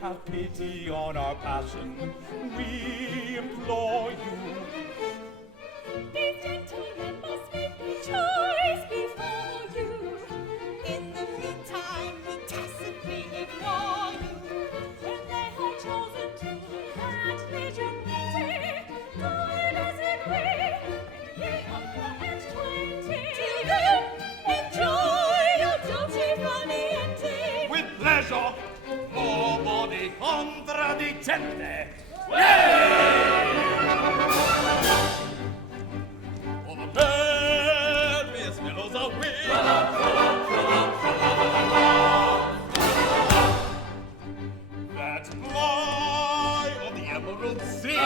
have pity on our passion, we implore you. These gentlemen must make their choice before you. In the meantime, we tacitly ignore you. When they have chosen to that legion meeting, let us agree, and ye offer at 20. To them, enjoy your duty valiente. With pleasure, uomo di contraddicente. All the various fellows are with. That fly on the emerald sea.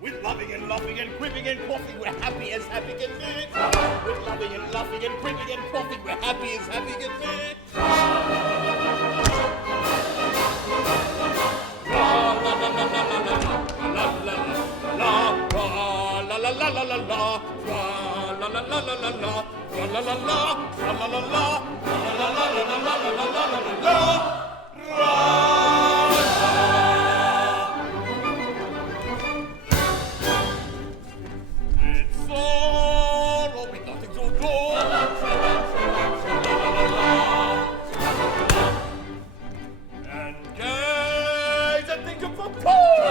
With loving and laughing and quipping and quaffing, we're happy as happy can be. With loving and laughing and quipping and quaffing, we're happy as happy can be. It's sorrow with nothing to do. And gaze and think of the cool.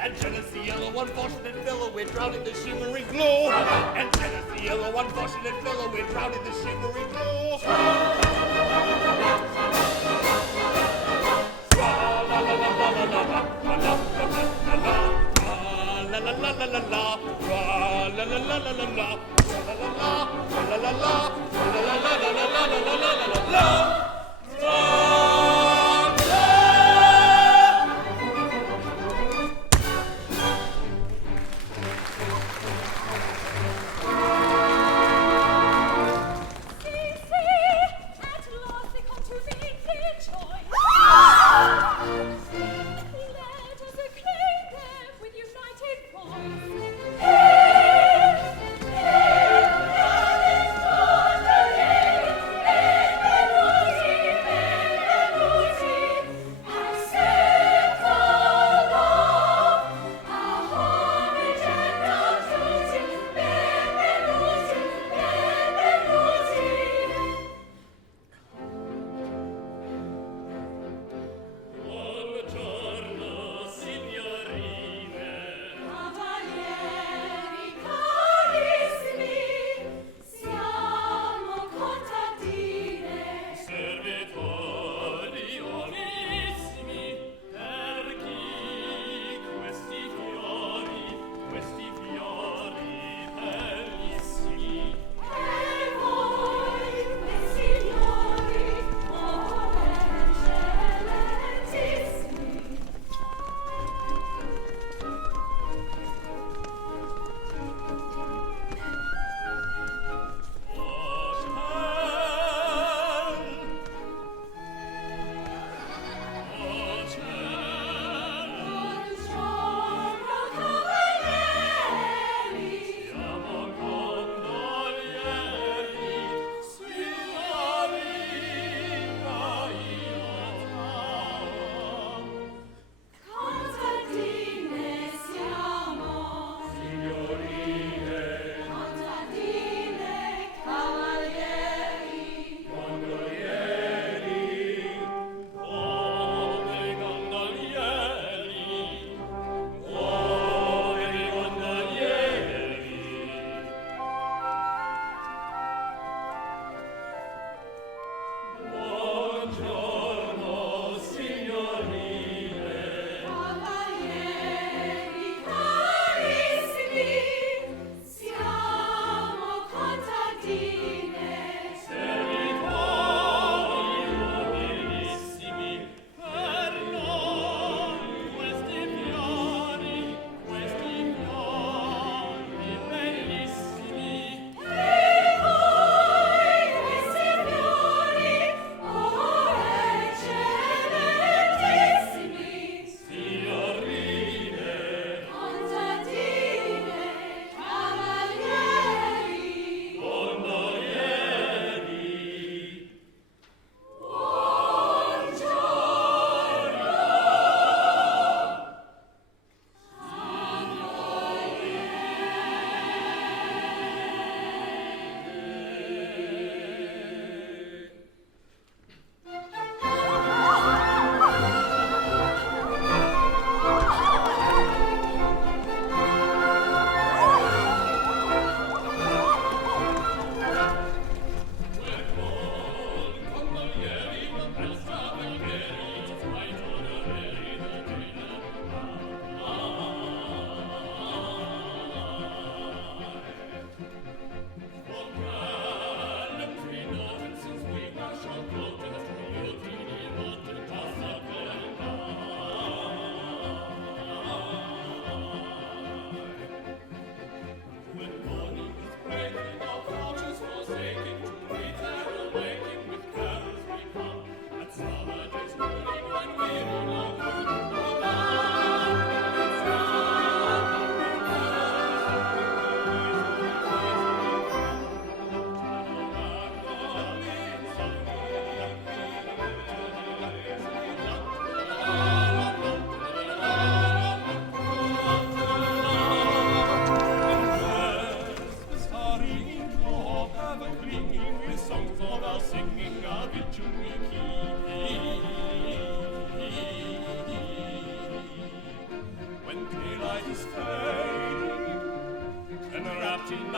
And jealousy, yellow, unfortunate fellow, we're drowning the shimmering glow. And jealousy, yellow, unfortunate fellow, we're drowning the shimmering glow.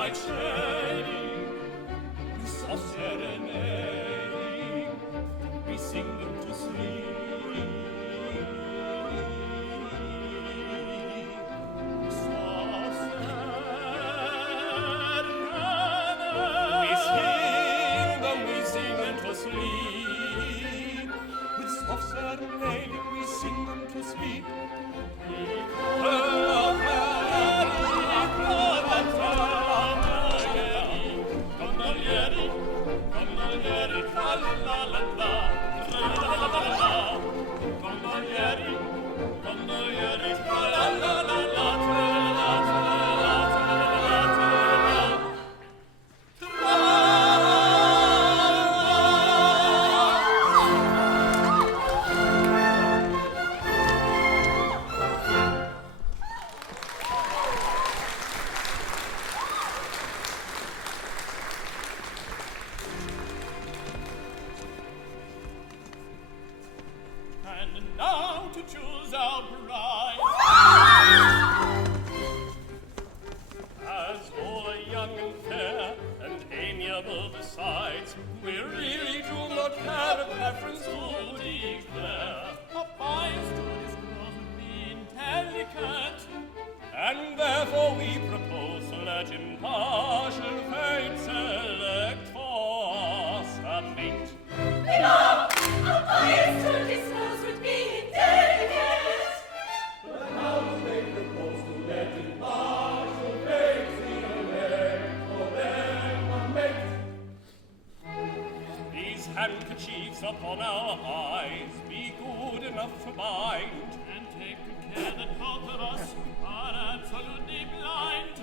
night shading, with soft serenading, we sing them to sleep. Soft serenading, we sing them to sleep. With soft serenading, we sing them to sleep. Gondolieri, la la la la la, Gondolieri, gondolieri, la la la la la, and now to choose our bride. As all are young and fair and amiable besides, we really do not have a preference to declare. Our bias to disclose would be indelicate, and therefore we propose to let impartial fate select for us a mate. Our bias to disclose would be indelicate. But how do they propose to let impartial fate select for them a mate? These handkerchiefs upon our eyes be good enough to bind, and take good care that both of us are absolutely blind.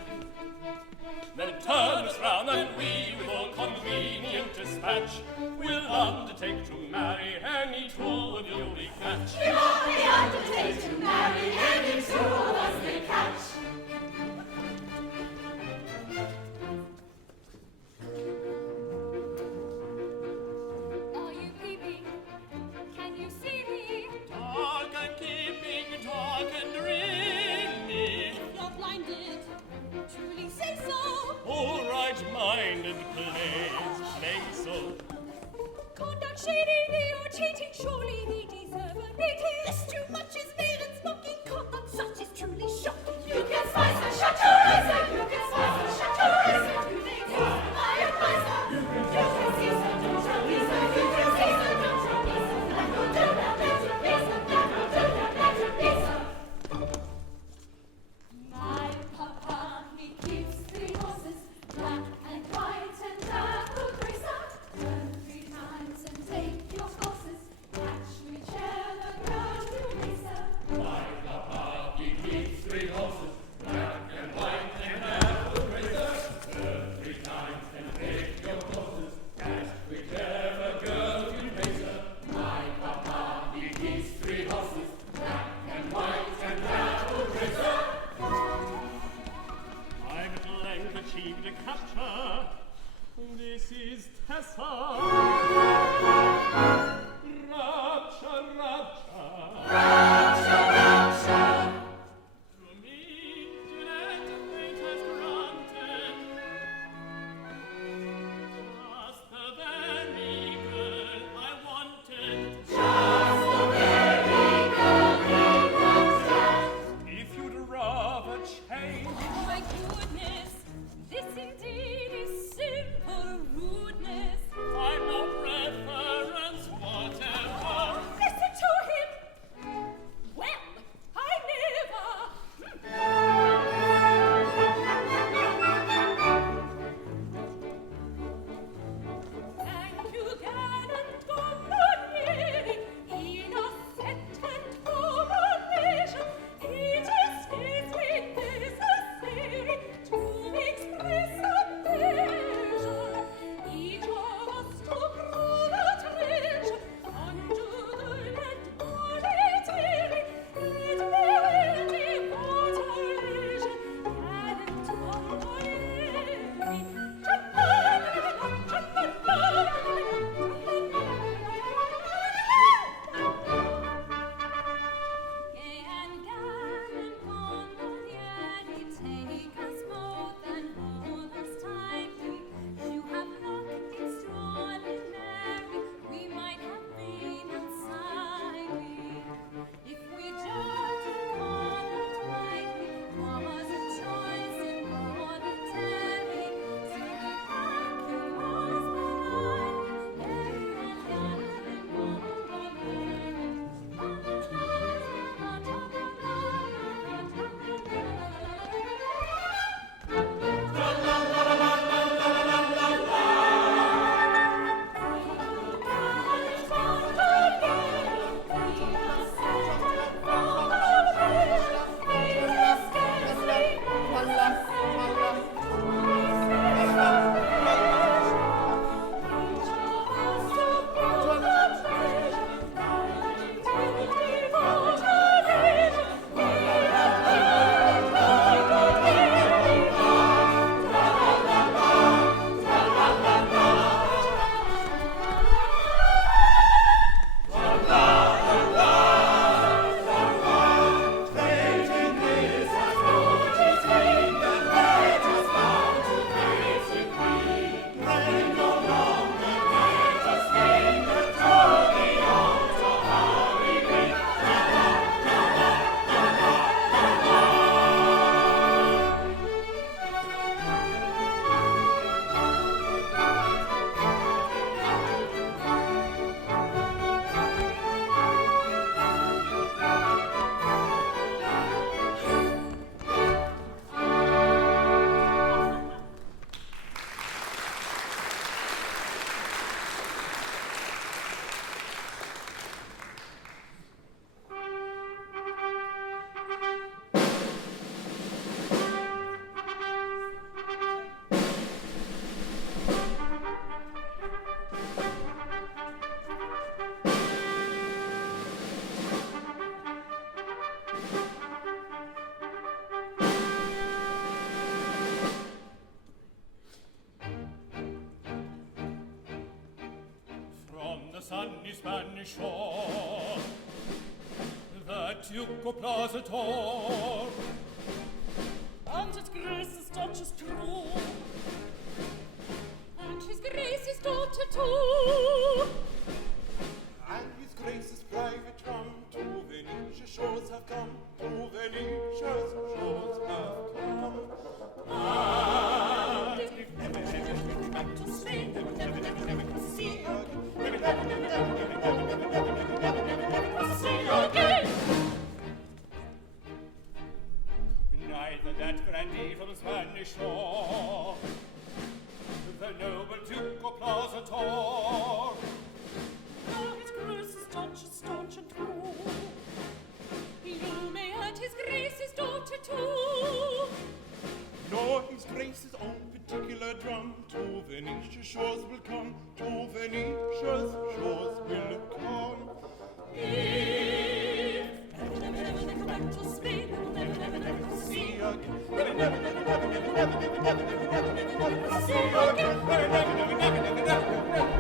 Then turn us round and we, with all convenient dispatch, will undertake to marry any two of you we catch. We undertake to marry any two of us they catch. Are you peeping? Can you see me? Talk and keeping, talk and dreaming. If you're blinded, truly say so. All right-minded plays, play so. Conduct shady, thee or cheating, surely thee deserve a beating. This too much is mere and smoking, conduct such is truly shocking. You can spice and shut your eyes, you can spice and shut your eyes. You may take my advice, you can see so, don't you please, you can see so, don't you please. That will do, that better piece, that will do, that better piece. My papa, he keeps 3 horses, black and white and dappled racer. Turn 3 times and take your courses, catch whichever girl you racer. My papa, he keeps 3 horses, black and white and apple racer. Turn 3 times and take your horses, catch whichever girl you racer. My papa, he keeps 3 horses, black and white and apple racer. I've at length achieved a capture. This is Tessa. Rapture, rapture. Rapture, rapture. To me, Jeanette, fate has granted just the very girl I wanted. Just the very girl we wanted. If you'd rather change, Oh my goodness, this indeed is simple rudeness. I've no preference whatever. Listen to him. sunny Spanish shore, the Duke of Plazator, And his grace's Duchess true, and his grace's daughter too. And his grace's private drum to Venetian shores have come, to Venetian shores have come. And if never, never, never back to Spain, never, never, never, never see her again. Never, never, never, never, never, never, never, never, never, never see her again. neither that grandee from Spanish shore, the noble Duke of Plazator, Now his grace's Duchess staunch and true, you may add his grace's daughter too. Nor his grace's own particular drum to Venetian shores will come, to Venetia's shores will come. If never, never, never come back to Spain, never, never, never, never see her again. Never, never, never, never, never, never, never, never, never, never, never See her again. never, never, never, never, never, never,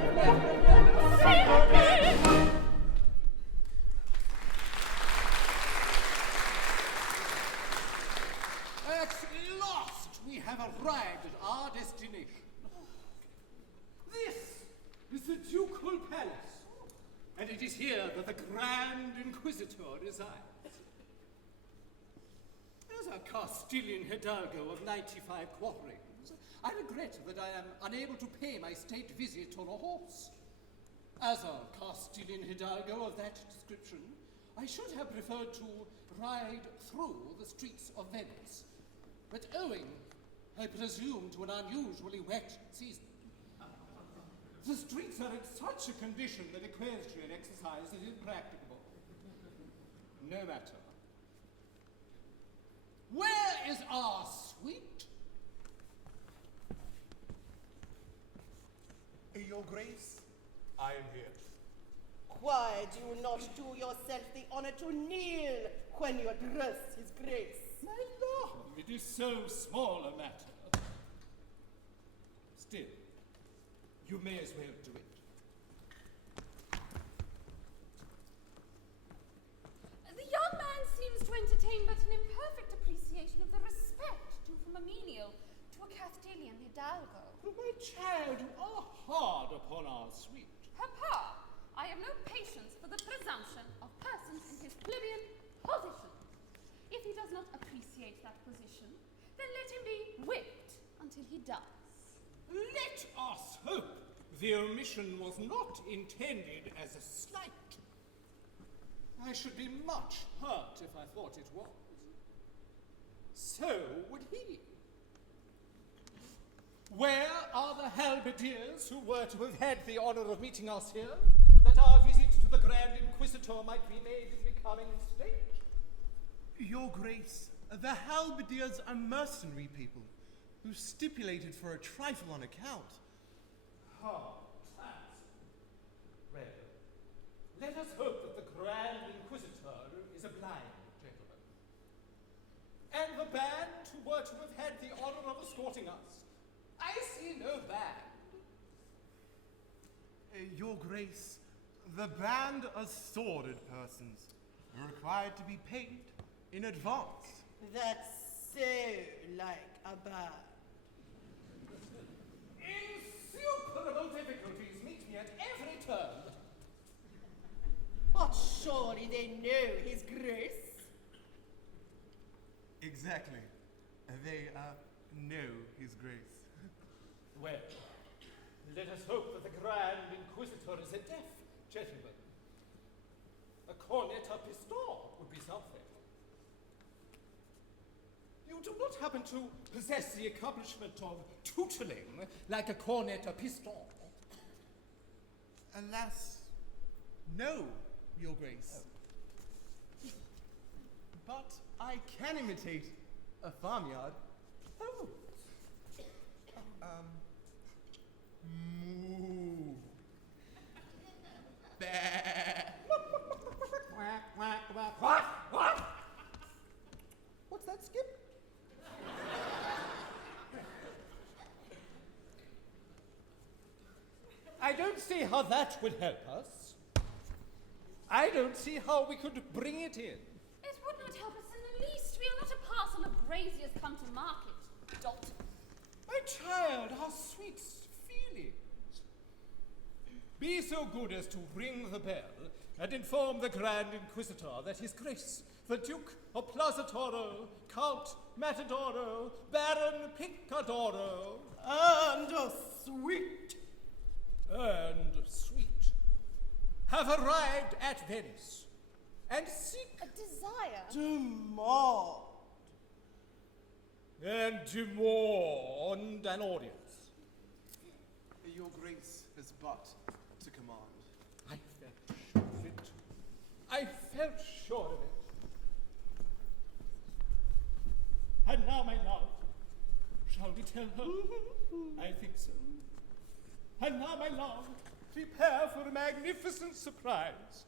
See her again. At last we have arrived at our destination. This is the Ducal Palace, and it is here that the Grand Inquisitor resides. As a Castilian hidalgo of 95 quarterings, I regret that I am unable to pay my state visit on a horse. As a Castilian hidalgo of that description, I should have preferred to ride through the streets of Venice. But owing, I presume, to an unusually wet season, the streets are in such a condition that equestrian exercise is impracticable. No matter. Where is our suite? Your Grace, I am here. Why do you not do yourself the honor to kneel when you address his grace? My lord, it is so small a matter. Still, you may as well do it. The young man seems to entertain but an imperfect appreciation of the respect due from a menial to a Castilian hidalgo. My child, you are hard upon our suite. Papa, I have no patience for the presumption of persons in his plebeian position. If he does not appreciate that position, then let him be whipped until he does. Let us hope the omission was not intended as a slight. I should be much hurt if I thought it was. So would he. Where are the halberdiers who were to have had the honor of meeting us here, that our visit to the Grand Inquisitor might be made in becoming state? Your Grace, the halberdiers are mercenary people who stipulated for a trifle on account. Well, let us hope that the Grand Inquisitor is a blind gentleman. And the band who were to have had the honor of escorting us. I see no band. Your Grace, the band are sordid persons, required to be paid in advance. That's so like a band. Insuperable difficulties meet me at every turn. But surely they know his grace. Exactly. They know his grace. Well, let us hope that the Grand Inquisitor is a deaf gentleman. A cornet a piston would be something. You do not happen to possess the accomplishment of tootling like a cornet a piston? Alas, no, Your Grace. But I can imitate a farmyard. Oh. Moo. Bah. What? What's that, Skip? I don't see how that would help us. I don't see how we could bring it in. It would not help us in the least. We are not a parcel of braziers come to market. Dot. My child, how sweet feelings. Be so good as to ring the bell and inform the Grand Inquisitor that His Grace, the Duke of Placidoro, Count Matadoro, Baron Picadoro, And sweet, have arrived at Venice and seek A desire. demand an audience. Your Grace has but to command. I felt sure of it. And now, my love, shall we tell her? I think so. And now, my love, prepare for a magnificent surprise.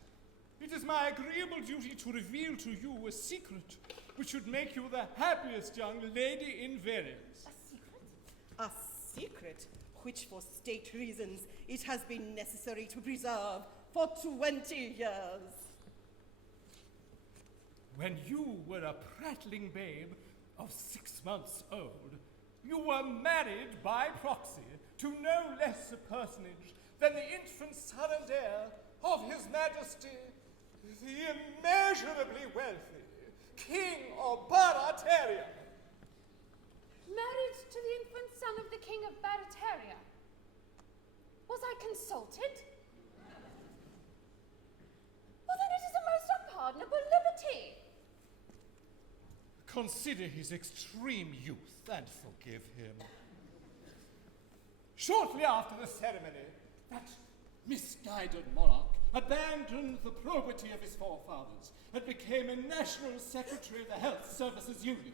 It is my agreeable duty to reveal to you a secret which should make you the happiest young lady in Venice. a secret which for state reasons it has been necessary to preserve for 20 years. When you were a prattling babe of 6 months old, you were married by proxy to no less a personage than the infant son and heir of His Majesty, the immeasurably wealthy King of Barataria. Married to the infant son of the King of Barataria. Was I consulted? Well, then it is a most unpardonable liberty. Consider his extreme youth and forgive him. Shortly after the ceremony, that misguided monarch abandoned the probity of his forefathers and became a national secretary of the Health Services Union.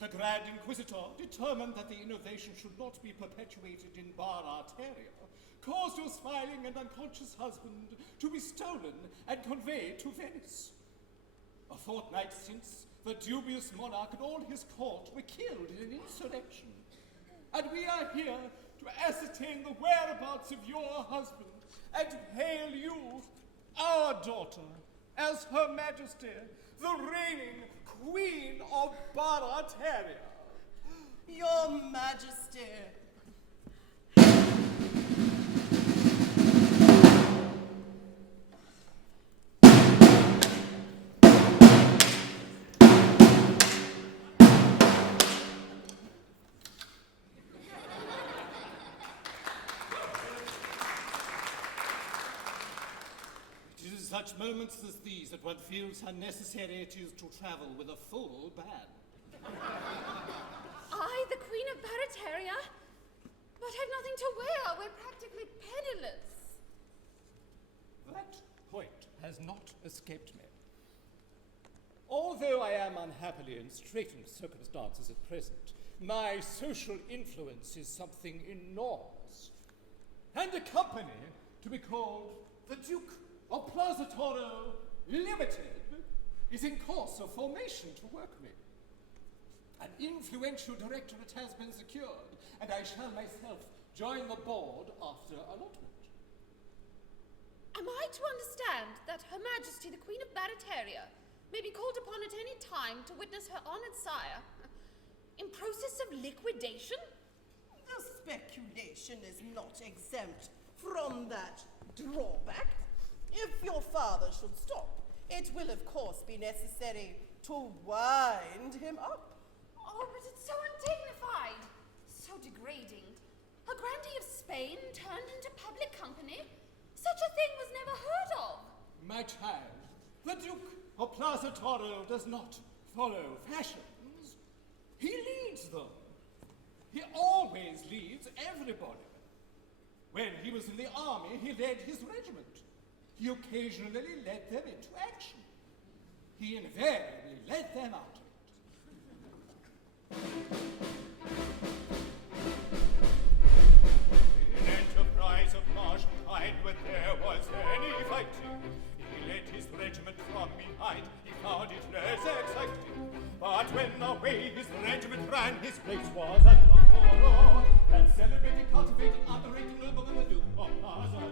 The Grand Inquisitor, determined that the innovation should not be perpetuated in Barataria, caused your smiling and unconscious husband to be stolen and conveyed to Venice. A fortnight since, the dubious monarch and all his court were killed in an insurrection. And we are here to ascertain the whereabouts of your husband and hail you, our daughter, as Her Majesty, the reigning Queen of Barataria. Your Majesty. It is such moments as these that one feels how necessary it is to travel with a full band. I, the Queen of Barataria? But I've nothing to wear. We're practically penniless. That point has not escaped me. Although I am unhappily in straitened circumstances at present, my social influence is something enormous. And a company to be called the Duke of Placidoro Limited is in course of formation to work me. An influential directorate has been secured, and I shall myself join the board after allotment. Am I to understand that Her Majesty, the Queen of Barataria, may be called upon at any time to witness her honored sire in process of liquidation? The speculation is not exempt from that drawback. If your father should stop, it will of course be necessary to wind him up. Oh, but it's so undignified, so degrading. A grandee of Spain turned into public company? Such a thing was never heard of. My child, the Duke of Placidoro does not follow fashions. He leads them. He always leads everybody. When he was in the army, he led his regiment. He occasionally led them into action. He invariably led them out of it. In enterprise of martial kind, when there was any fighting, he led his regiment from behind. He found it less exciting. But when away his regiment ran, his place was at the fore, that celebrated, cultivated, operating nobleman, the Duke of Plaza.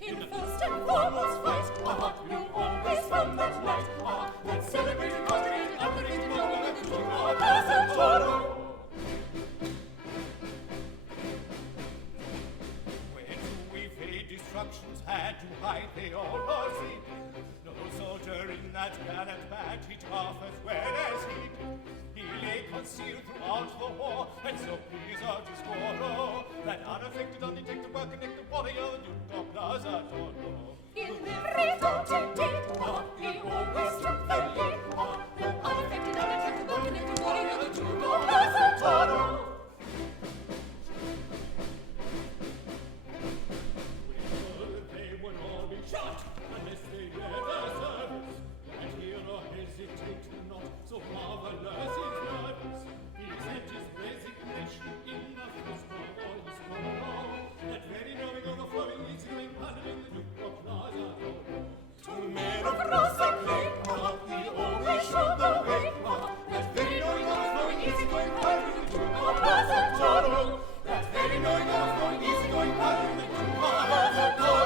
In the first and foremost fight, a heart will always from that night. That celebrated, cultivated, operating nobleman, the Duke of Plaza. Instructions had to hide, they all were sleeping. No soldier in that gallant band hit half as well as he did. He lay concealed throughout the war, and so pleased out his score. That unaffected, undetected, well-connected warrior, Duke of Plaza. In every thought he did, he always took the lead. That unaffected, undetected, well-connected warrior, the Duke of Plaza. Shot unless they wear their service. That hero hesitate not, so marvelous his nervous. He sent his resignation in the first of all his sorrow. That very knowing overflowing, easygoing, paladin, the Duke of Plaza. To men of cross and claim, he always showed the way. That very knowing overflowing, easygoing, paladin, the Duke of Plaza. That very knowing overflowing, easygoing, paladin, the Duke of Plaza.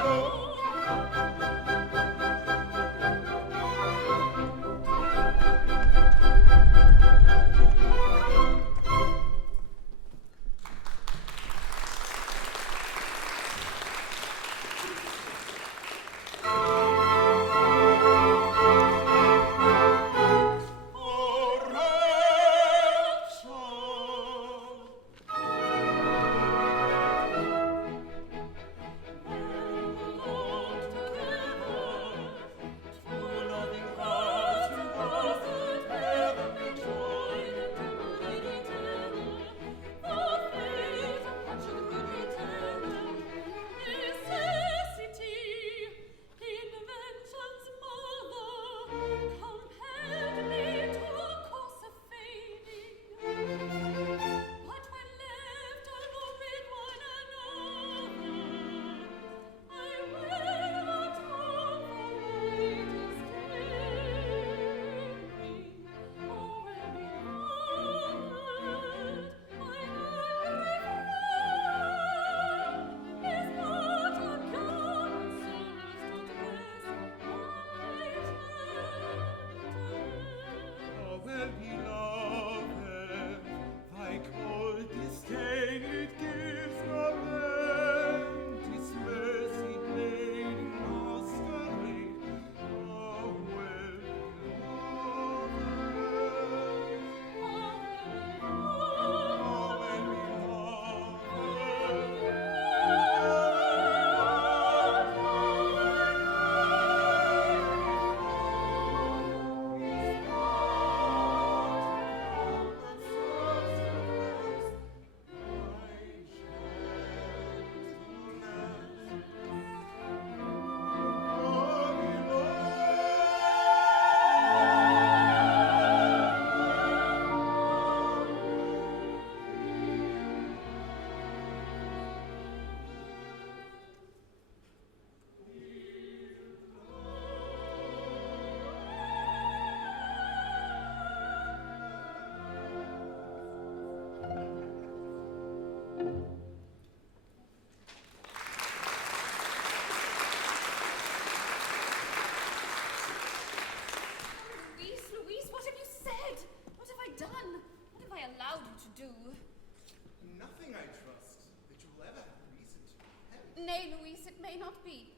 Nay, Louise, it may not be.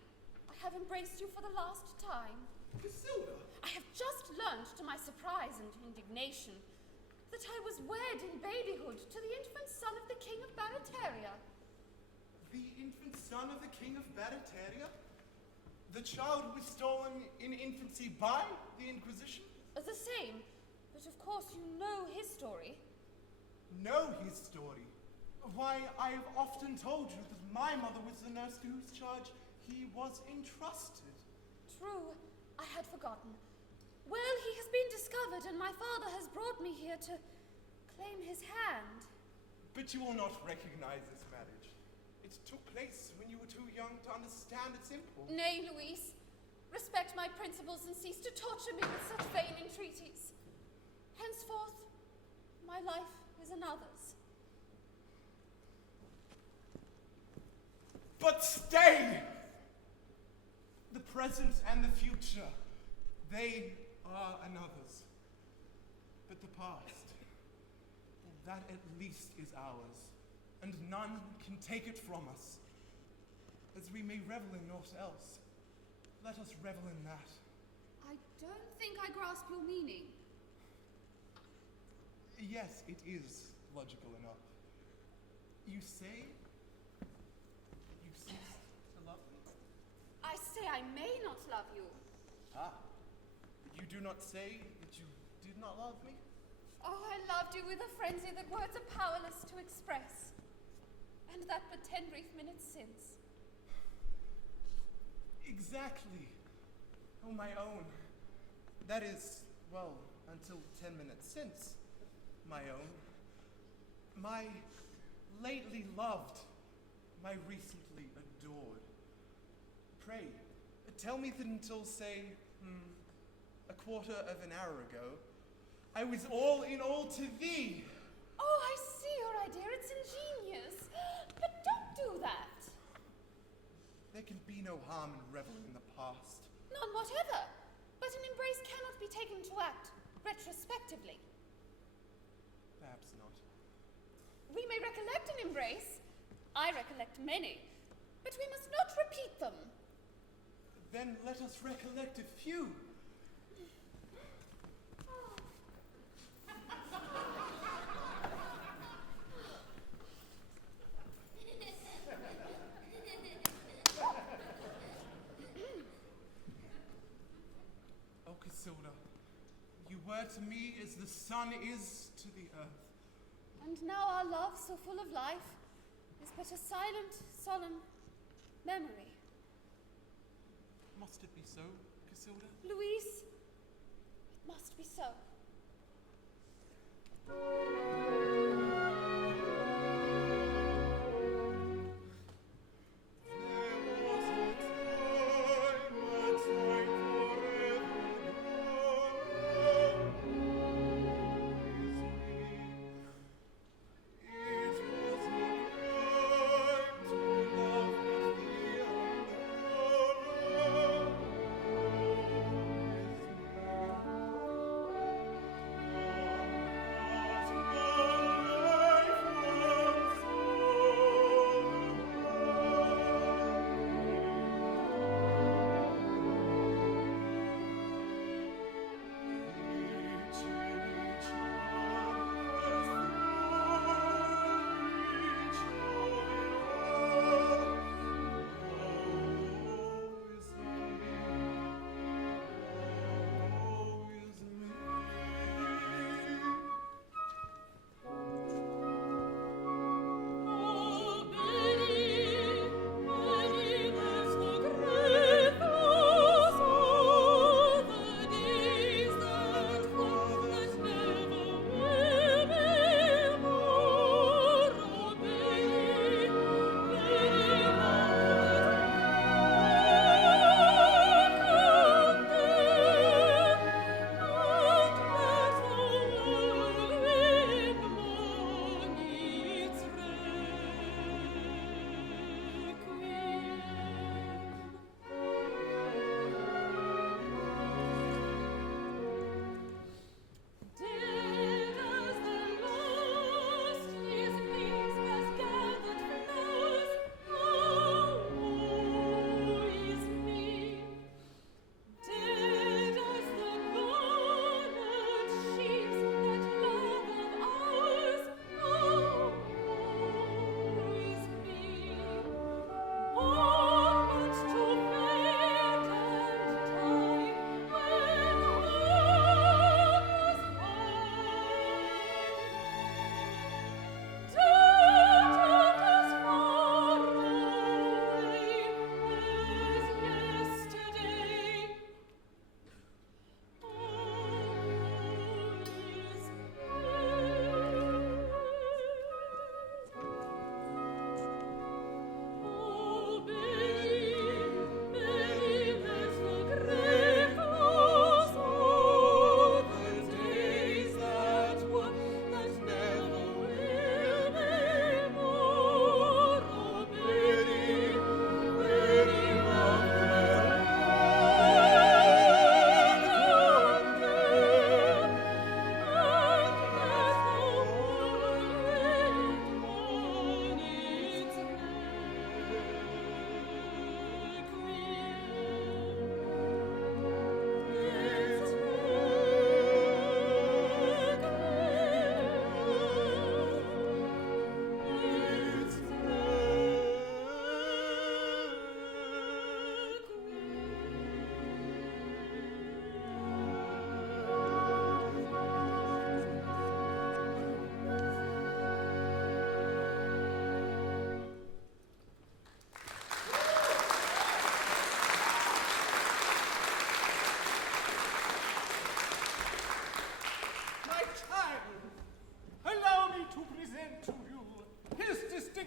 I have embraced you for the last time. Casilda! I have just learnt, to my surprise and indignation, that I was wed in babyhood to the infant son of the King of Barataria. The infant son of the King of Barataria? The child was stolen in infancy by the Inquisition? The same, but of course you know his story. Know his story? Why, I have often told you that my mother was the nurse to whose charge he was entrusted. True, I had forgotten. Well, he has been discovered, and my father has brought me here to claim his hand. But you will not recognize this marriage. It took place when you were too young to understand its import. Nay, Louise. Respect my principles and cease to torture me with such vain entreaties. Henceforth, my life is another's. But stay! The present and the future, they are another's. But the past, that at least is ours, and none can take it from us. As we may revel in naught else, let us revel in that. I don't think I grasp your meaning. Yes, it is logical enough. You say you ceased to love me? I say I may not love you. Ah, you do not say that you did not love me? Oh, I loved you with a frenzy that words are powerless to express. And that but 10 brief minutes since. Exactly. Oh, my own. That is, well, until 10 minutes since, my own. My lately loved, my recently adored. Pray, tell me that until, say, a quarter of an hour ago, I was all in all to thee. Oh, I see your idea. It's ingenious. But don't do that. There can be no harm in reveling in the past. None whatever. But an embrace cannot be taken to act retrospectively. Perhaps not. We may recollect an embrace. I recollect many. But we must not repeat them. Then let us recollect a few. Oh, Casilda, you were to me as the sun is to the earth. And now our love, so full of life, is but a silent, solemn memory. Must it be so, Casilda? Louise, it must be so. It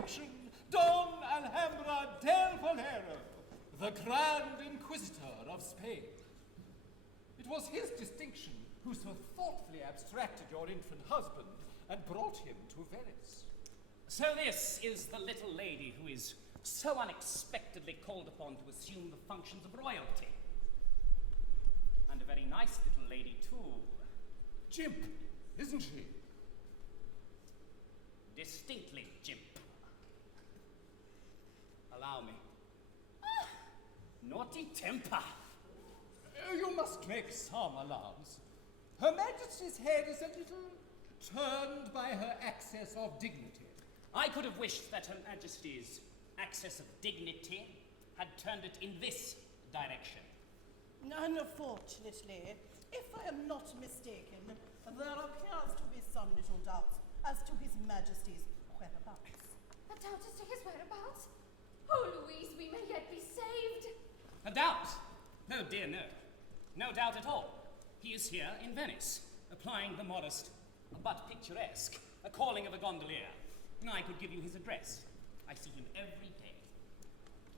distinction, Don Alhambra del Valero, the Grand Inquisitor of Spain. It was his distinction who so thoughtfully abstracted your infant husband and brought him to Venice. So this is the little lady who is so unexpectedly called upon to assume the functions of royalty. And a very nice little lady, too. Jimp, isn't she? Distinctly jimp. Allow me. Naughty temper. You must make some allowance. Her Majesty's head is a little turned by her access of dignity. I could have wished that Her Majesty's access of dignity had turned it in this direction. Unfortunately, if I am not mistaken, there appears to be some little doubts as to His Majesty's whereabouts. A doubt as to his whereabouts? Oh, Louise, we may yet be saved. A doubt? No, dear, no. No doubt at all. He is here in Venice, applying the modest but picturesque calling of a gondolier. I could give you his address. I see him every day.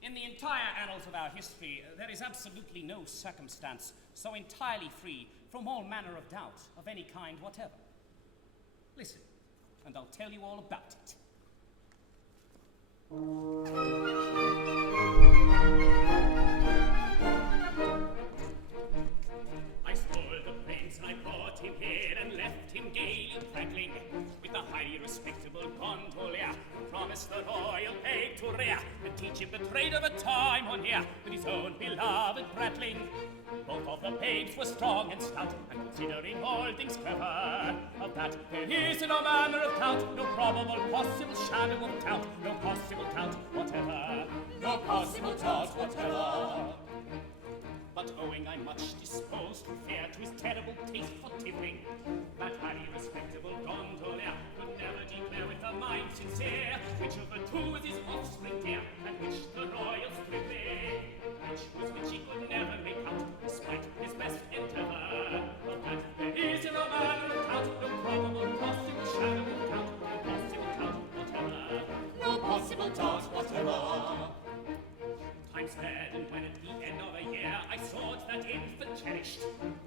In the entire annals of our history, there is absolutely no circumstance so entirely free from all manner of doubt of any kind whatever. Listen, and I'll tell you all about it. I stole the prince and I brought him here and left him gaily prattling with the highly respectable gondolier who promised the royal page to rear and teach him the trade of a time on here with his own beloved prattling. Both of the babes were strong and stout, and considering all things clever, of that there is no manner of doubt, no probable possible shadow of doubt, no possible doubt whatever, no possible doubt whatever. But owing I'm much disposed to fear to his terrible taste for tipping, that highly respectable gondolier could never declare with a mind sincere which of the two is his offspring dear, and which the royal strictly, which was which he could never make out, despite his best endeavour. But that there is no manner of doubt, no probable possible shadow of doubt, no possible doubt whatever, no possible doubt whatever. Time sped, and when at the end of a year I sought that infant cherished,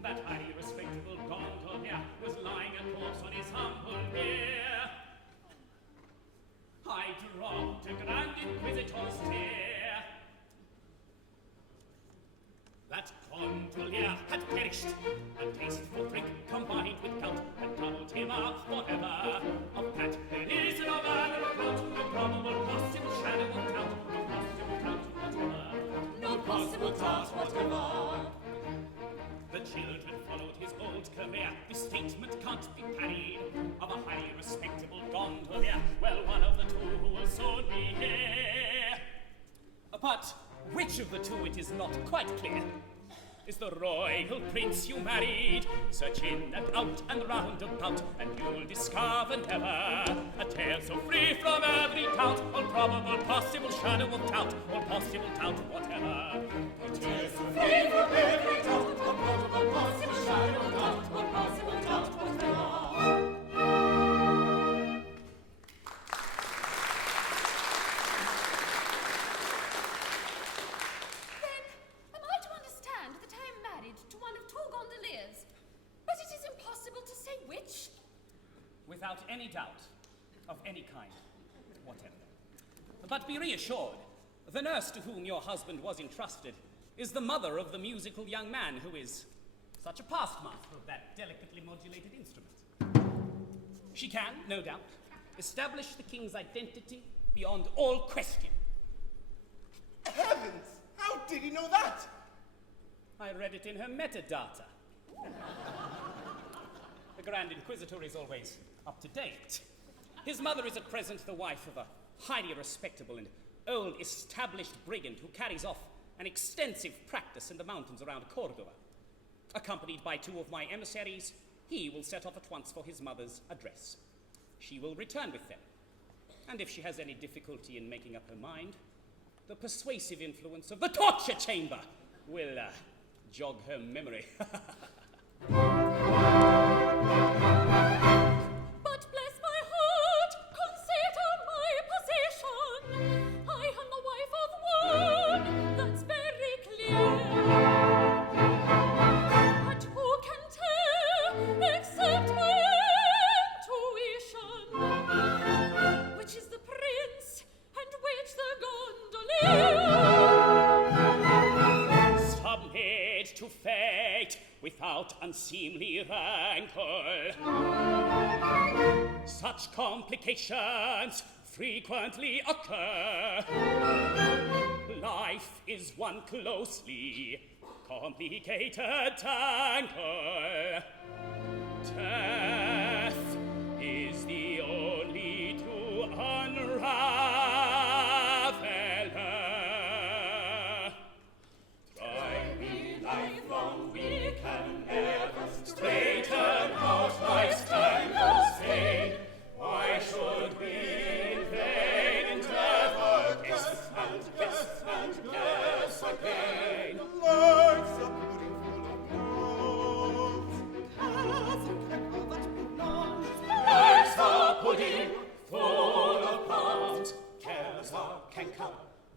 that highly respectable gondolier was lying a corpse on his humble bier. I dropped a Grand Inquisitor's tear. That gondolier had perished, a taste for drink combined with gout had doubled him up forever. Of that there is no manner of doubt, no probable possible shadow of doubt, no possible doubt whatever, no possible doubt whatever. The children followed his old career, this statement can't be parried, of a highly respectable gondolier, well, one of the two who will soon be here. But which of the two, it is not quite clear, is the royal prince you married. Search in and out and round about, and you'll discover never a tale so free from every doubt, all probable possible shadow of doubt, all possible doubt whatever. A tale so free from every doubt, all probable possible shadow of doubt, all possible doubt whatever. Without any doubt of any kind whatever. But be reassured, the nurse to whom your husband was entrusted is the mother of the musical young man who is such a past master of that delicately modulated instrument. She can, no doubt, establish the king's identity beyond all question. Heavens! How did he know that? I read it in her metadata. The Grand Inquisitor is always up to date. His mother is at present the wife of a highly respectable and old established brigand who carries off an extensive practice in the mountains around Cordova. Accompanied by two of my emissaries, he will set off at once for his mother's address. She will return with them, and if she has any difficulty in making up her mind, the persuasive influence of the torture chamber will jog her memory. But bless my heart, consider my position. without unseemly rankle. Such complications frequently occur. Life is one closely complicated tangle. Death is the only true unraveler. Try me lifelong, we can never straighten out life's tangled stain. Why should we in vain endeavor guess and guess and guess again? Life's a pudding full of knobs. As a kettle that belongs. Life's a pudding full of plums. Cares a canker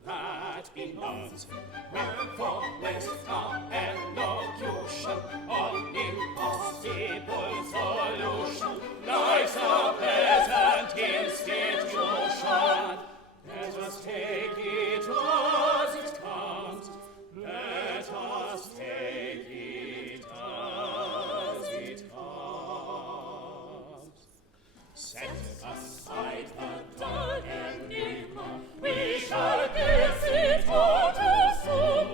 that belongs. Wherefore waste our elocution on impossible solution? Life's a pleasant institution. Let us take it as it comes. Let us take it as it comes. Set aside the dull enigma. We shall guess it all too soon.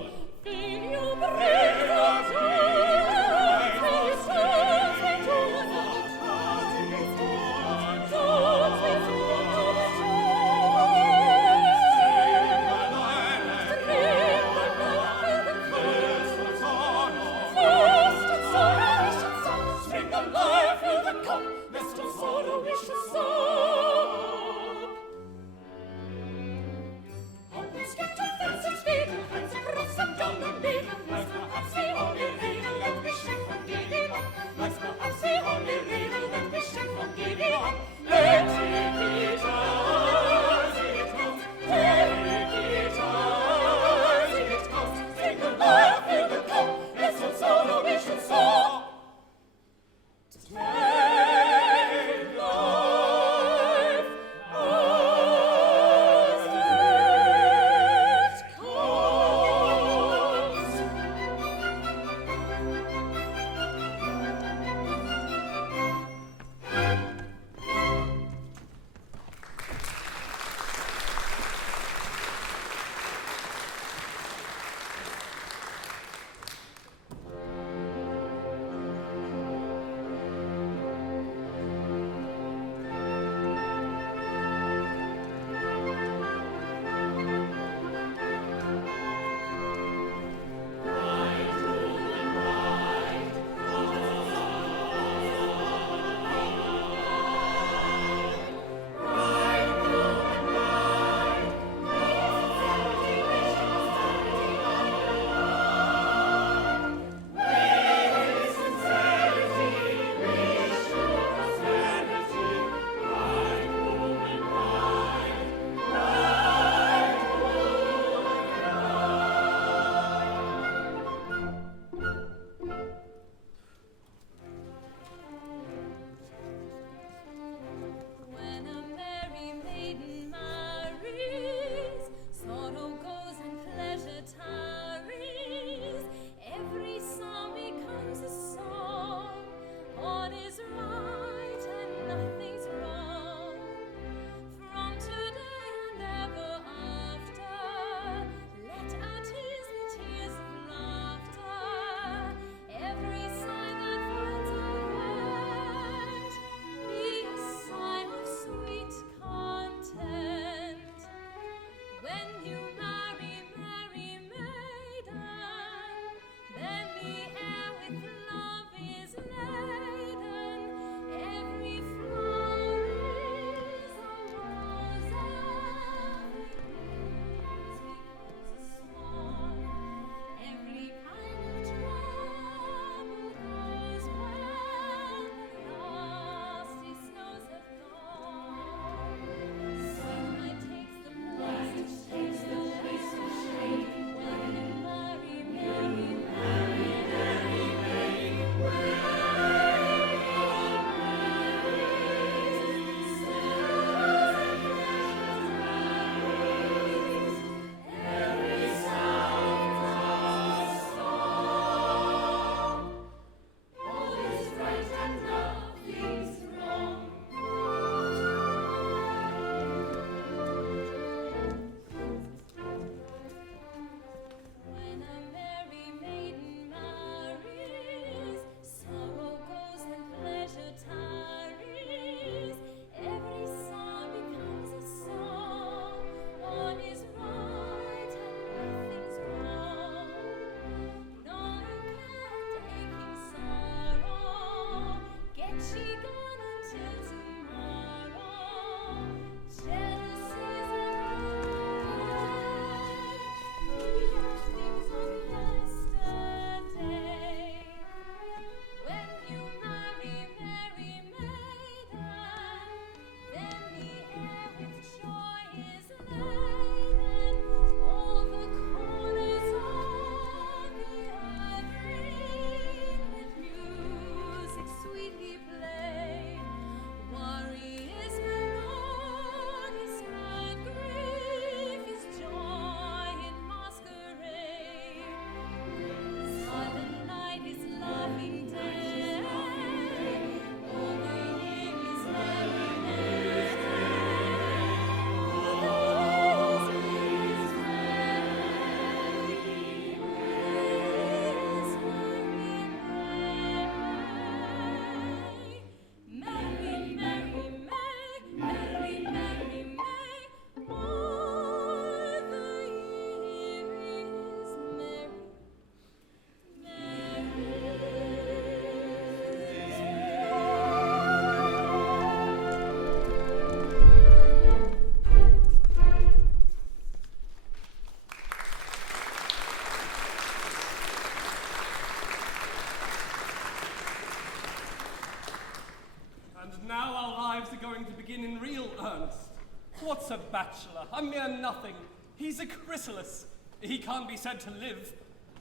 What's a bachelor? A mere nothing. He's a chrysalis. He can't be said to live.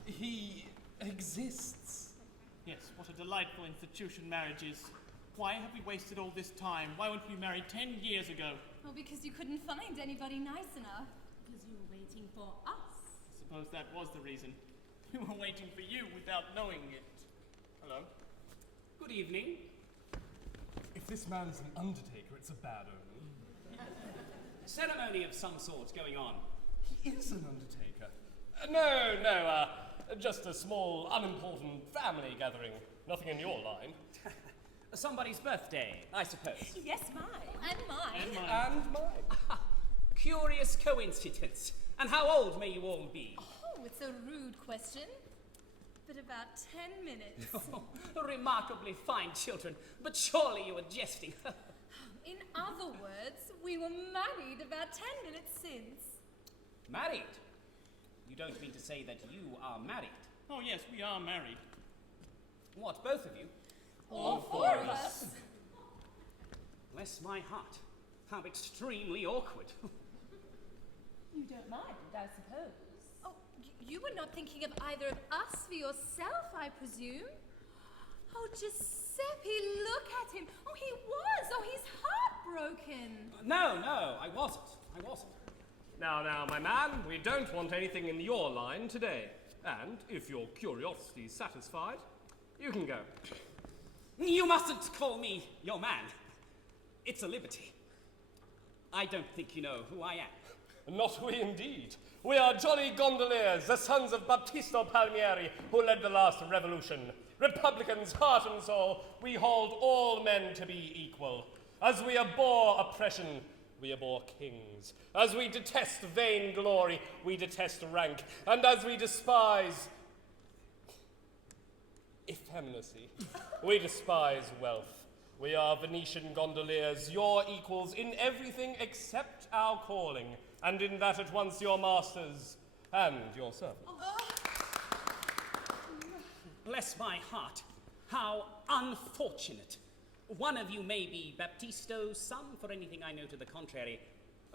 He exists. Yes, what a delightful institution marriage is. Why have we wasted all this time? Why weren't we married 10 years ago? Well, because you couldn't find anybody nice enough. Because you were waiting for us. I suppose that was the reason. We were waiting for you without knowing it. Hello? Good evening. If this man's an undertaker, it's a bad omen. Ceremony of some sort going on. He is an undertaker. No, just a small, unimportant family gathering. Nothing in your line. Somebody's birthday, I suppose. Yes, mine. And mine. And mine. Curious coincidence. And how old may you all be? Oh, it's a rude question. But about 10 minutes. Remarkably fine children, but surely you were jesting. In other words, we were married about 10 minutes since. Married? You don't mean to say that you are married? Oh, yes, we are married. What, both of you? All four of us. Bless my heart. How extremely awkward. You don't mind, I suppose. Oh, you were not thinking of either of us for yourself, I presume? Oh, Giuseppe, look at him. Oh, he was. Oh, he's heartbroken. No, I wasn't. Now, my man, we don't want anything in your line today. And if your curiosity's satisfied, you can go. You mustn't call me your man. It's a liberty. I don't think you know who I am. Not we indeed. We are jolly Gondoliers, the sons of Baptista Palmieri, who led the last revolution. Republicans, heart and soul, we hold all men to be equal. As we abhor oppression, we abhor kings. As we detest vain glory, we detest rank. And as we despise effeminacy, we despise wealth. We are Venetian Gondoliers, your equals in everything except our calling, and in that at once your masters and your servants. Bless my heart. How unfortunate. One of you may be Baptisto's son, for anything I know to the contrary,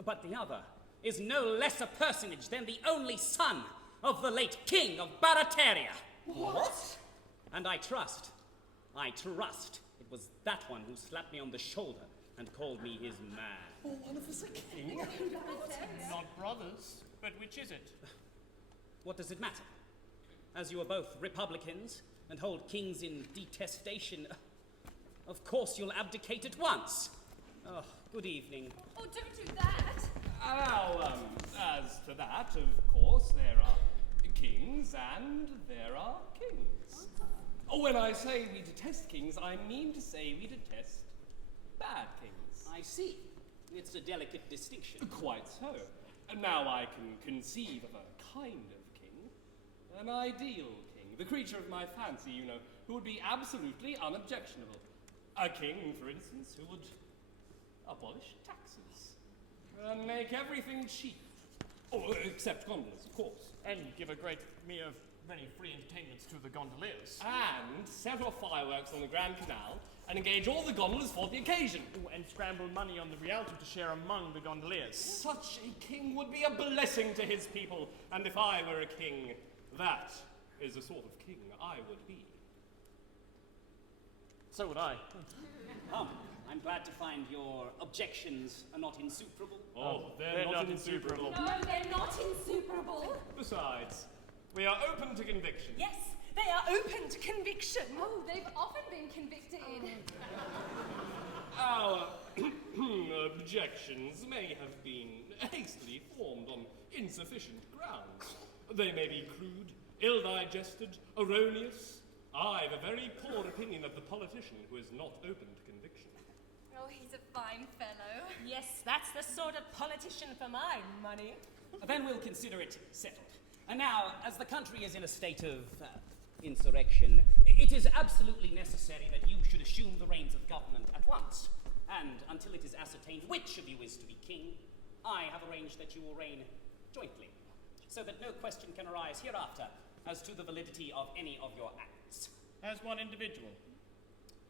but the other is no less a personage than the only son of the late King of Barataria. What? And I trust it was that one who slapped me on the shoulder and called me his man. Oh, one of us a king? Not brothers, but which is it? What does it matter? As you are both Republicans and hold kings in detestation, of course you'll abdicate at once. Oh, good evening. Oh, don't do that. Now, as to that, of course, there are kings and there are kings. Oh, when I say we detest kings, I mean to say we detest bad kings. I see. It's a delicate distinction. Quite so. And now I can conceive of a kind of king, an ideal king, the creature of my fancy, you know, who would be absolutely unobjectionable. A king, for instance, who would abolish taxes and make everything cheap. Oh, except gondolas, of course. And give a great many free entertainments to the gondoliers. And set off fireworks on the Grand Canal and engage all the gondolas for the occasion. Ooh, and scramble money on the Rialto to share among the gondoliers. Such a king would be a blessing to his people, and if I were a king, that is the sort of king I would be. So would I. I'm glad to find your objections are not insuperable. Oh, they're not insuperable. No, they're not insuperable. Besides, we are open to conviction. Yes, they are open to conviction. Oh, they've often been convicted. Our objections may have been hastily formed on insufficient grounds. They may be crude, ill-digested, erroneous. I've a very poor opinion of the politician who is not open to conviction. Oh, he's a fine fellow. Yes, that's the sort of politician for my money. Then we'll consider it settled. And now, as the country is in a state of insurrection, it is absolutely necessary that you should assume the reins of government at once. And until it is ascertained which of you is to be king, I have arranged that you will reign jointly, so that no question can arise hereafter as to the validity of any of your acts. As one individual.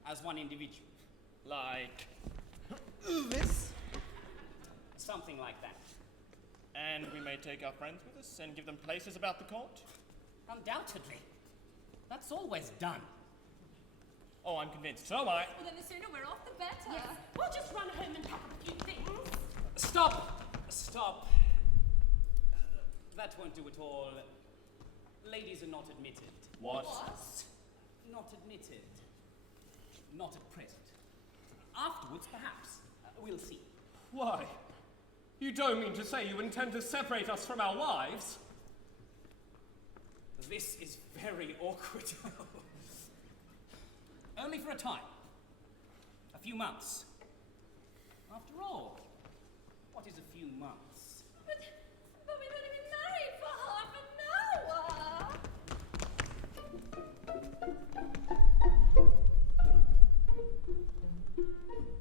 As one individual. Like... This? Something like that. And we may take our friends with us and give them places about the court? Undoubtedly. That's always done. Oh, I'm convinced. So am I. Well, then the sooner we're off, the better. Yes. We'll just run home and pack up a few things. Stop! Stop. That won't do at all. Ladies are not admitted. What? Not admitted. Not at present. Afterwards, perhaps. We'll see. Why? You don't mean to say you intend to separate us from our wives? This is very awkward. Only for a time. A few months. After all, what is a few months? But we've only been married for half an hour.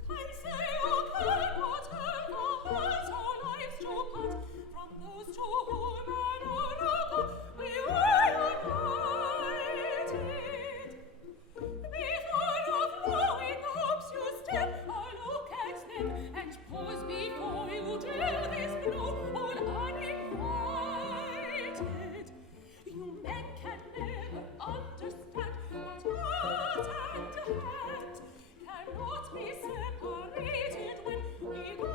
Can say or can whatever hurts our lives to part from those to whom an hour we were united. Before your flowing hopes you step, a look at them and pause before you do this blow all uninvited. You men can never understand what heart and hand cannot be separated when we go on.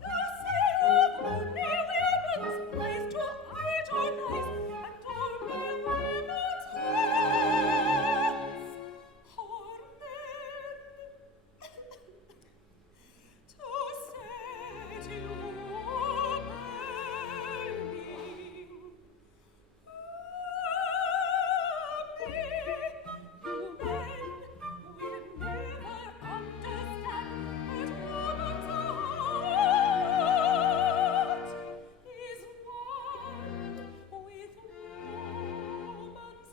The same of only women's place to idolize and only women's hearts or men to set you burning. You men will never understand that woman's heart is one with woman's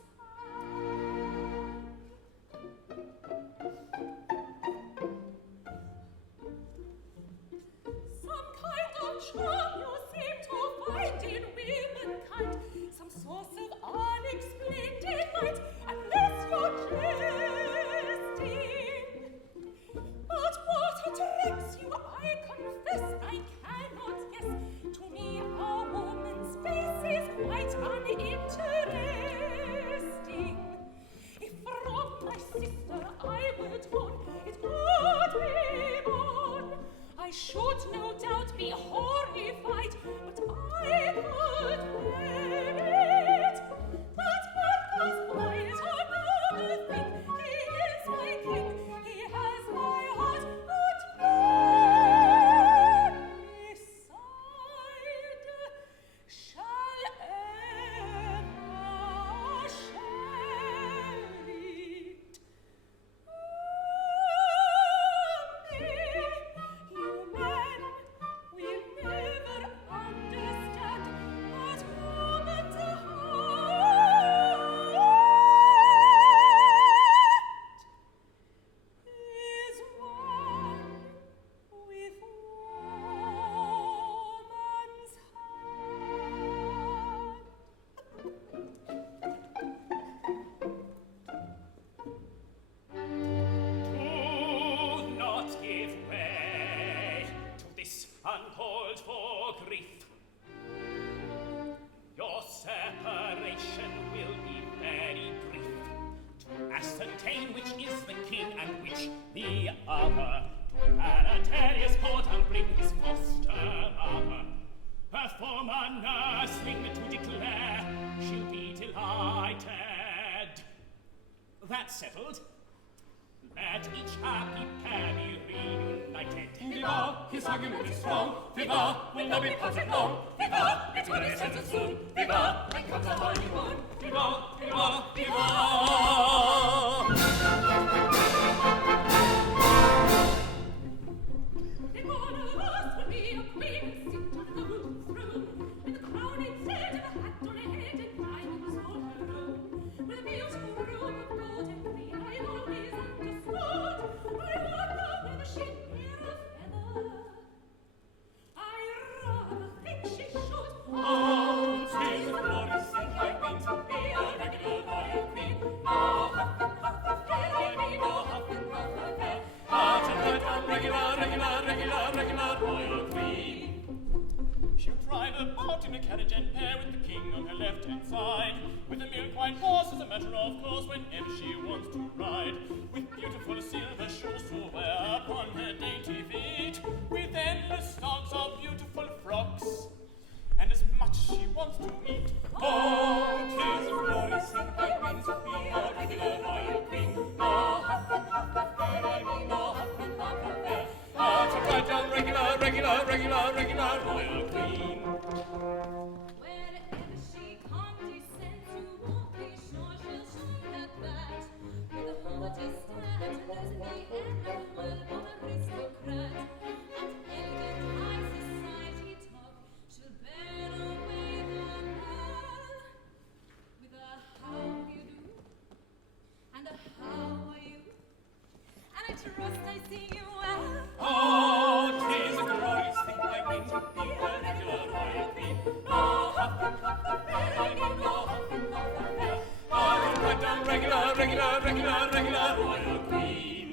Some kind of charm you seem to find in womankind, some source of unexplained delight, unless you're jesting. But what attracts you, I confess, I cannot guess. To me, a woman's face is quite uninteresting. If from my sister I were torn, it could be borne. I should no doubt be horrified, but I could bear it. That Marco's quite another thing. He is my king, he has my heart, but none beside shall ever share it. You men will never understand that woman's heart is one with woman's Do not give way to this uncalled for grief. Your separation will be very brief. To ascertain which is the king and which the other, to Barataria's court I'll bring his foster mother. Her former nursling to declare she'll be delighted. That's settled. Let each happy pair be reunited. Viva, his argument is strong. Viva, will not be parted long. Viva, it's when he sets it soon. Viva, when comes the honeymoon. Viva, viva, viva. If one of us would be a queen and sit on the roof throne, with a crown instead of a hat on her head and diamonds on her own, with a beautiful robe of gold and green, I've always understood. I wonder whether she'd wear a feather. I rather think she should. Oh, 'tis a glorious thing, I mean, to be a regular royal queen. Oh, huff and regular royal queen. She'll drive about in a carriage and pair with the king on her left-hand side, with a milk-white horse as a matter of course whenever she wants to ride, with beautiful silver shoes to wear upon her dainty feet, with endless stocks of beautiful frocks, and as much she wants to eat. Oh, 'tis a glorious thing by queens to be a regular royal queen. No huff and puff affair, I mean no huff and puff affair. Oh, to ride down regular royal queen. Wherever she condescends, you won't be sure she'll show that bat. With a haughty stand, losing the air of an aristocrat. And elegant high society talk, she'll bear away the ball. With a how do you do, and a how are you, and I trust I see you well. Oh, 'tis a glorious thing by queens to be a regular royal queen. No huff and puff affair, I mean no huff and puff affair. Oh, to ride down regular royal queen.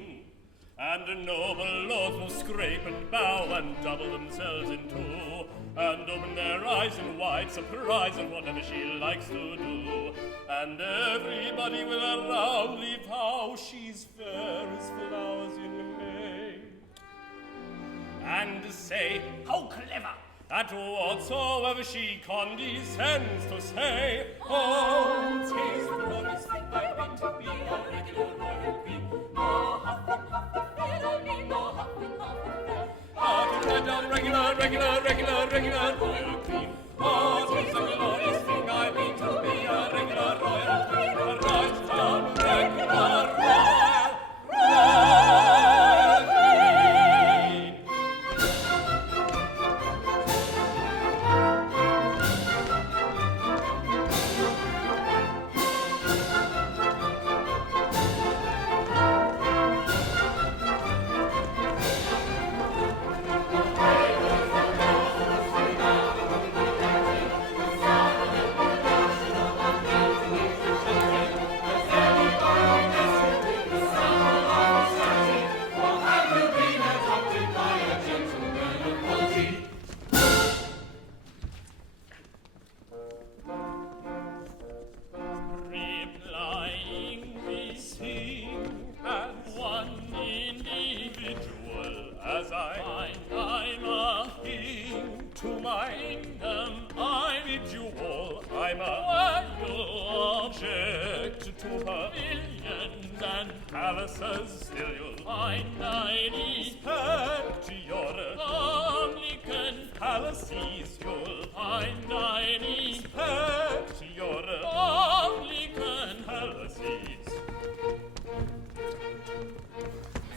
And the noble lords will scrape and bow and double themselves in two, and open their eyes in wide surprise at whatever she likes to do. And everybody will around leave how she's fair as flowers in May, and say, how clever, at whatsoever she condescends to say. Oh, 'tis a glorious thing by queen to be a regular royal queen. No huff and puff affair, I mean no huff and puff affair. Oh, to ride down regular royal queen. Oh, 'tis a glorious thing I mean to be a regular royal queen. Ride down regular royal queen. Still you'll find I respect your Dominican palaces. You'll find I respect your Dominican palaces.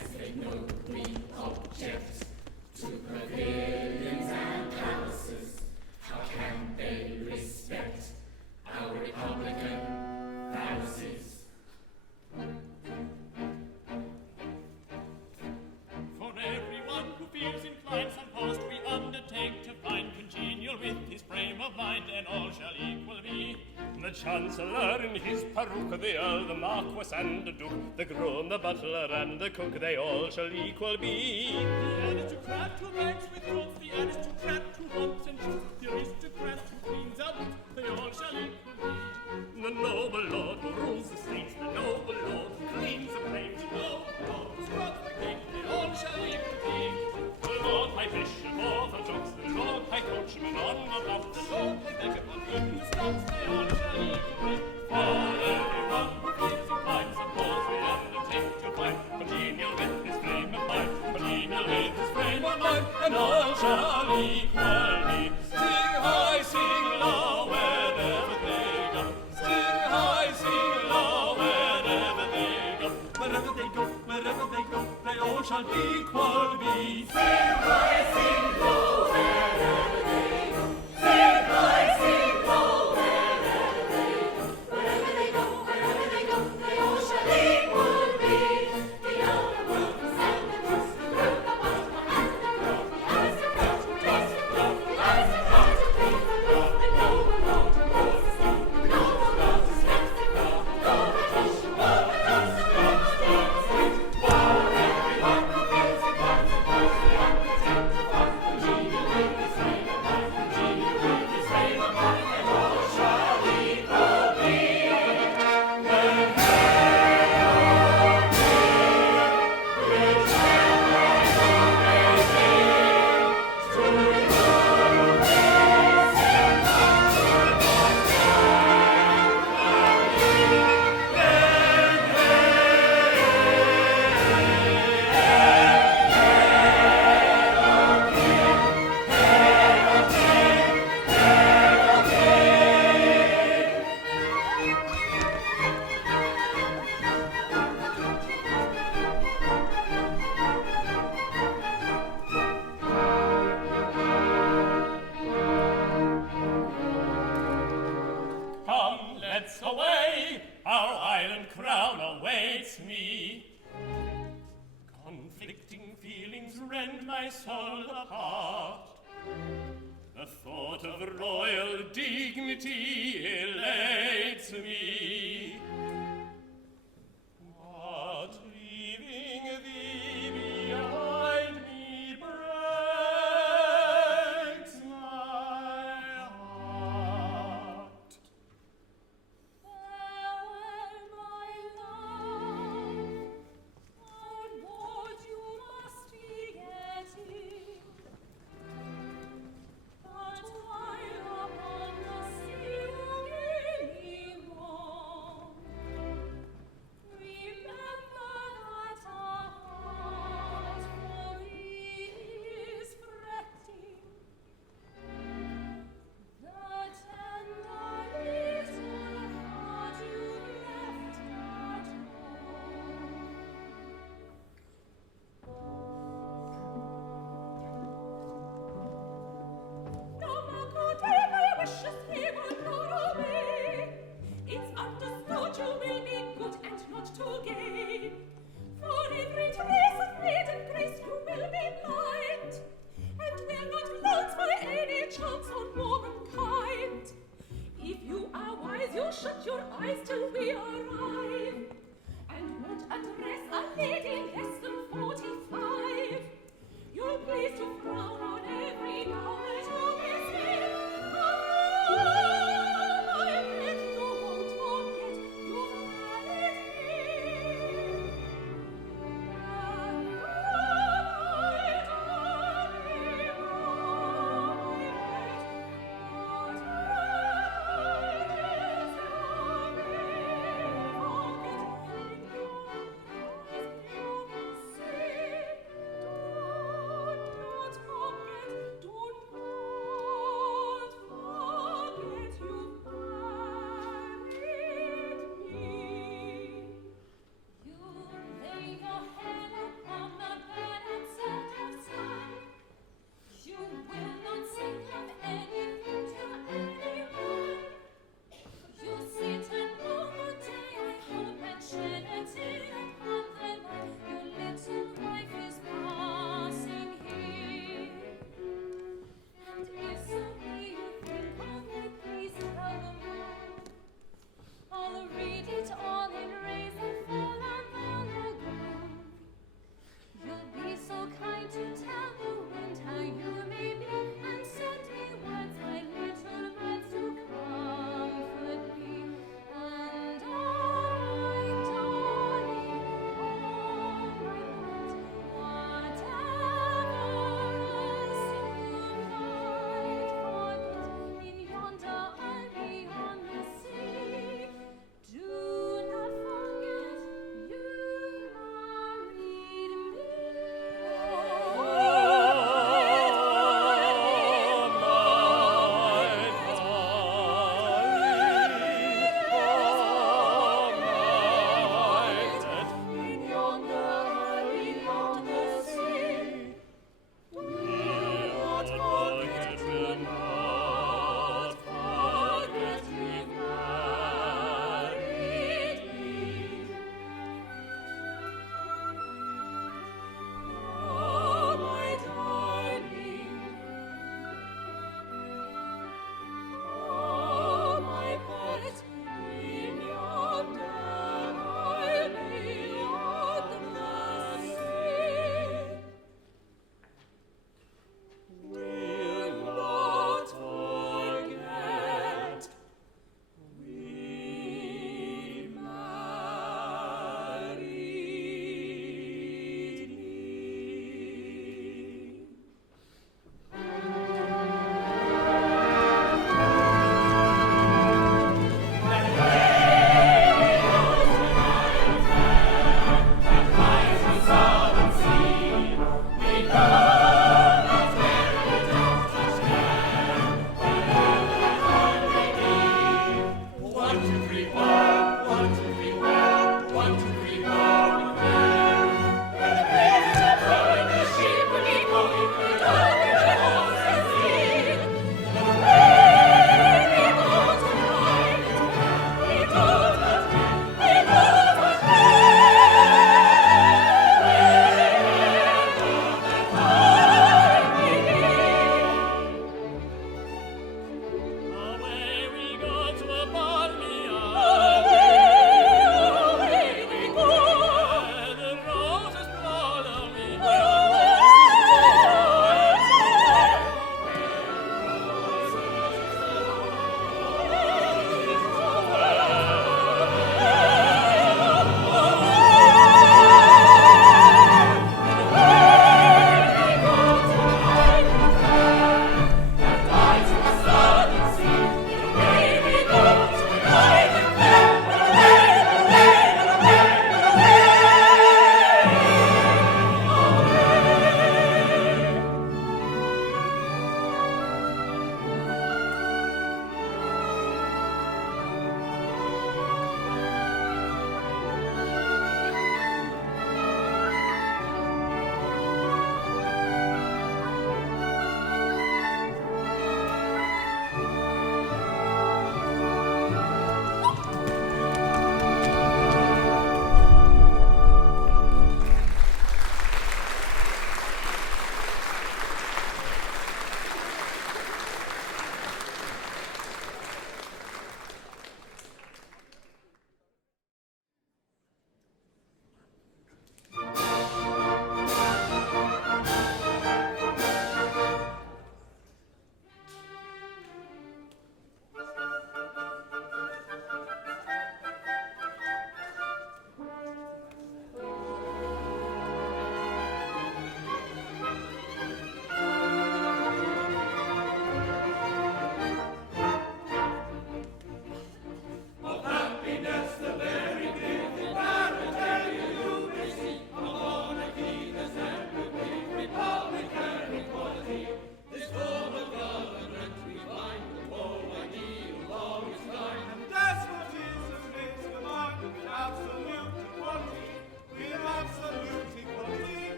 As they know we object to pavilions and palaces, how can they respect our republican palaces? Supposed we undertake to find congenial with his frame of mind, and all shall equal be. The Chancellor in his peruke, the Earl, the Marquess and the Duke, the groom, the butler and the cook, they all shall equal be. The aristocrat who ranks with roots, the aristocrat who romps and shoots, the aristocrat who cleans out, they all shall equal be. The noble lord who rules the states, the noble lord who cleans the plains, the noble lord who scrubs the king, they all shall equal be. The Lord High Bishop of the Jokes, the Lord High Coachman on the block, the Lord High Vagabond in the stocks, they all shall equal be. For everyone who feels inclined, suppose we undertake to find congenial with his frame of mind, congenial with his frame of mind, and all shall equal be. Sing high, sing low, wherever they go. Sing high, sing low, wherever they go. Wherever they go, wherever they go, they all shall equal be. Sing high, sing low, wherever they go. Sing high, sing low, wherever they go. Wherever they go, wherever they go, they all shall equal be. The elder workers and the troops, the groom, the butler and the cook, the aristocrat who takes the cloak, the aristocrat who cleans the floor, the noble lord who rules the state, the noble lord who slaps the car, the noble bishop of the Jokes, the noble lord who sings. For everyone who feels inclined, suppose we my soul apart. The thought of royal dignity elates me. But leaving thee behind me breaks my heart. Farewell, my love. On board you must be getting. But while upon the sea you gaily roam,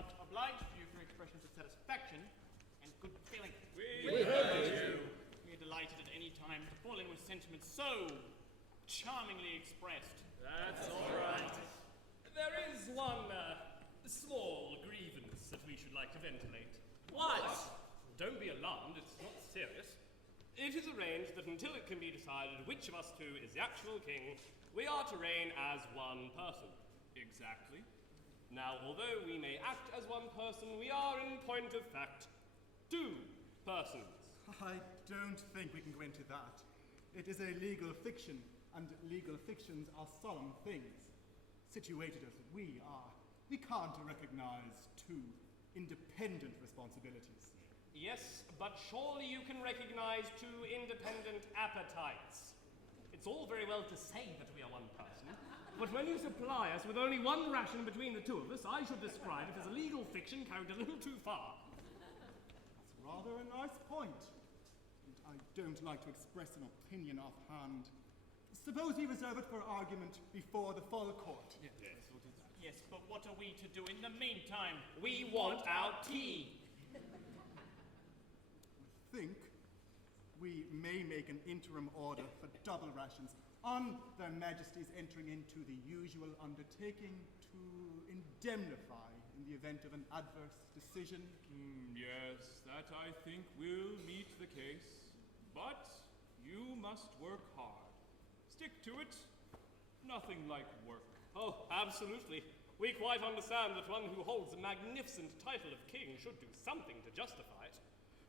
much obliged to you for expressions of satisfaction and good feeling. We heard you. We are delighted at any time to fall in with sentiments so charmingly expressed. That's all right. There is one small grievance that we should like to ventilate. What? Don't be alarmed, it's not serious. It is arranged that until it can be decided which of us two is the actual king, we are to reign as one person. Exactly. Now, although we may act as one person, we are, in point of fact, two persons. I don't think we can go into that. It is a legal fiction, and legal fictions are solemn things. Situated as we are, we can't recognize two independent responsibilities. Yes, but surely you can recognize two independent appetites. It's all very well to say that we are one person, but when you supply us with only one ration between the two of us, I should describe it as a legal fiction carried a little too far. That's rather a nice point. And I don't like to express an opinion offhand. Suppose we reserve it for argument before the full court. Yes, but what are we to do in the meantime? We want our tea. I think we may make an interim order for double rations on their majesties entering into the usual undertaking to indemnify in the event of an adverse decision. Yes, that I think will meet the case. But you must work hard. Stick to it. Nothing like work. Oh, absolutely. We quite understand that one who holds the magnificent title of king should do something to justify it.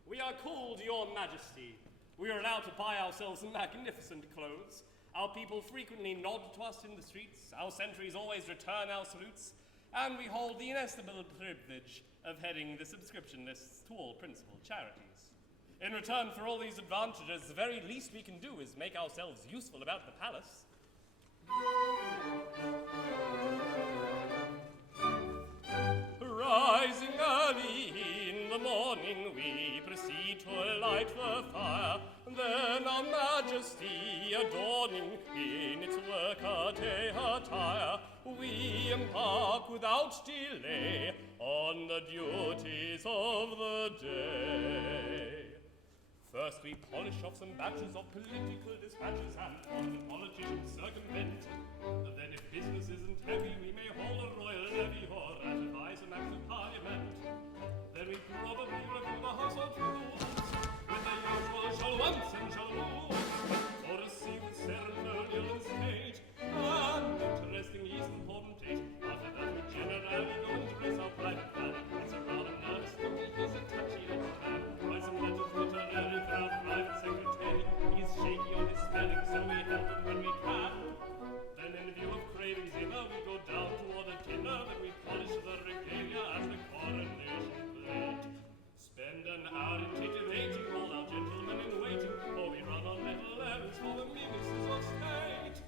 We are called Your Majesty. We are allowed to buy ourselves magnificent clothes. Our people frequently nod to us in the streets. Our sentries always return our salutes. And we hold the inestimable privilege of heading the subscription lists to all principal charities. In return for all these advantages, the very least we can do is make ourselves useful about the palace. Rising early in the morning, we proceed to light the fire. Then our majesty adorning in its workaday attire, we embark without delay on the duties of the day. First we polish off some batches of political dispatches and foreign politicians circumvent. Then if business isn't heavy, we may hold a royal levy or ratify some act of parliament. Then we probably review the household rules with the usual shall once and shall rules, or receive the ceremonial and state. And interestingly is important date. After that we generally go and dress our private plan. It's a rather nervous thing, he's a touchy little man. Write some letters literary for our private secretary. He's shaky on his spelling, so we help him when we can. Then in view of cravings dinner, we go down to order dinner. Then we polish the regalia and the coronation plate. Spend an hour in titivating all our gentlemen in waiting, or we run on little errands for the ministers of state.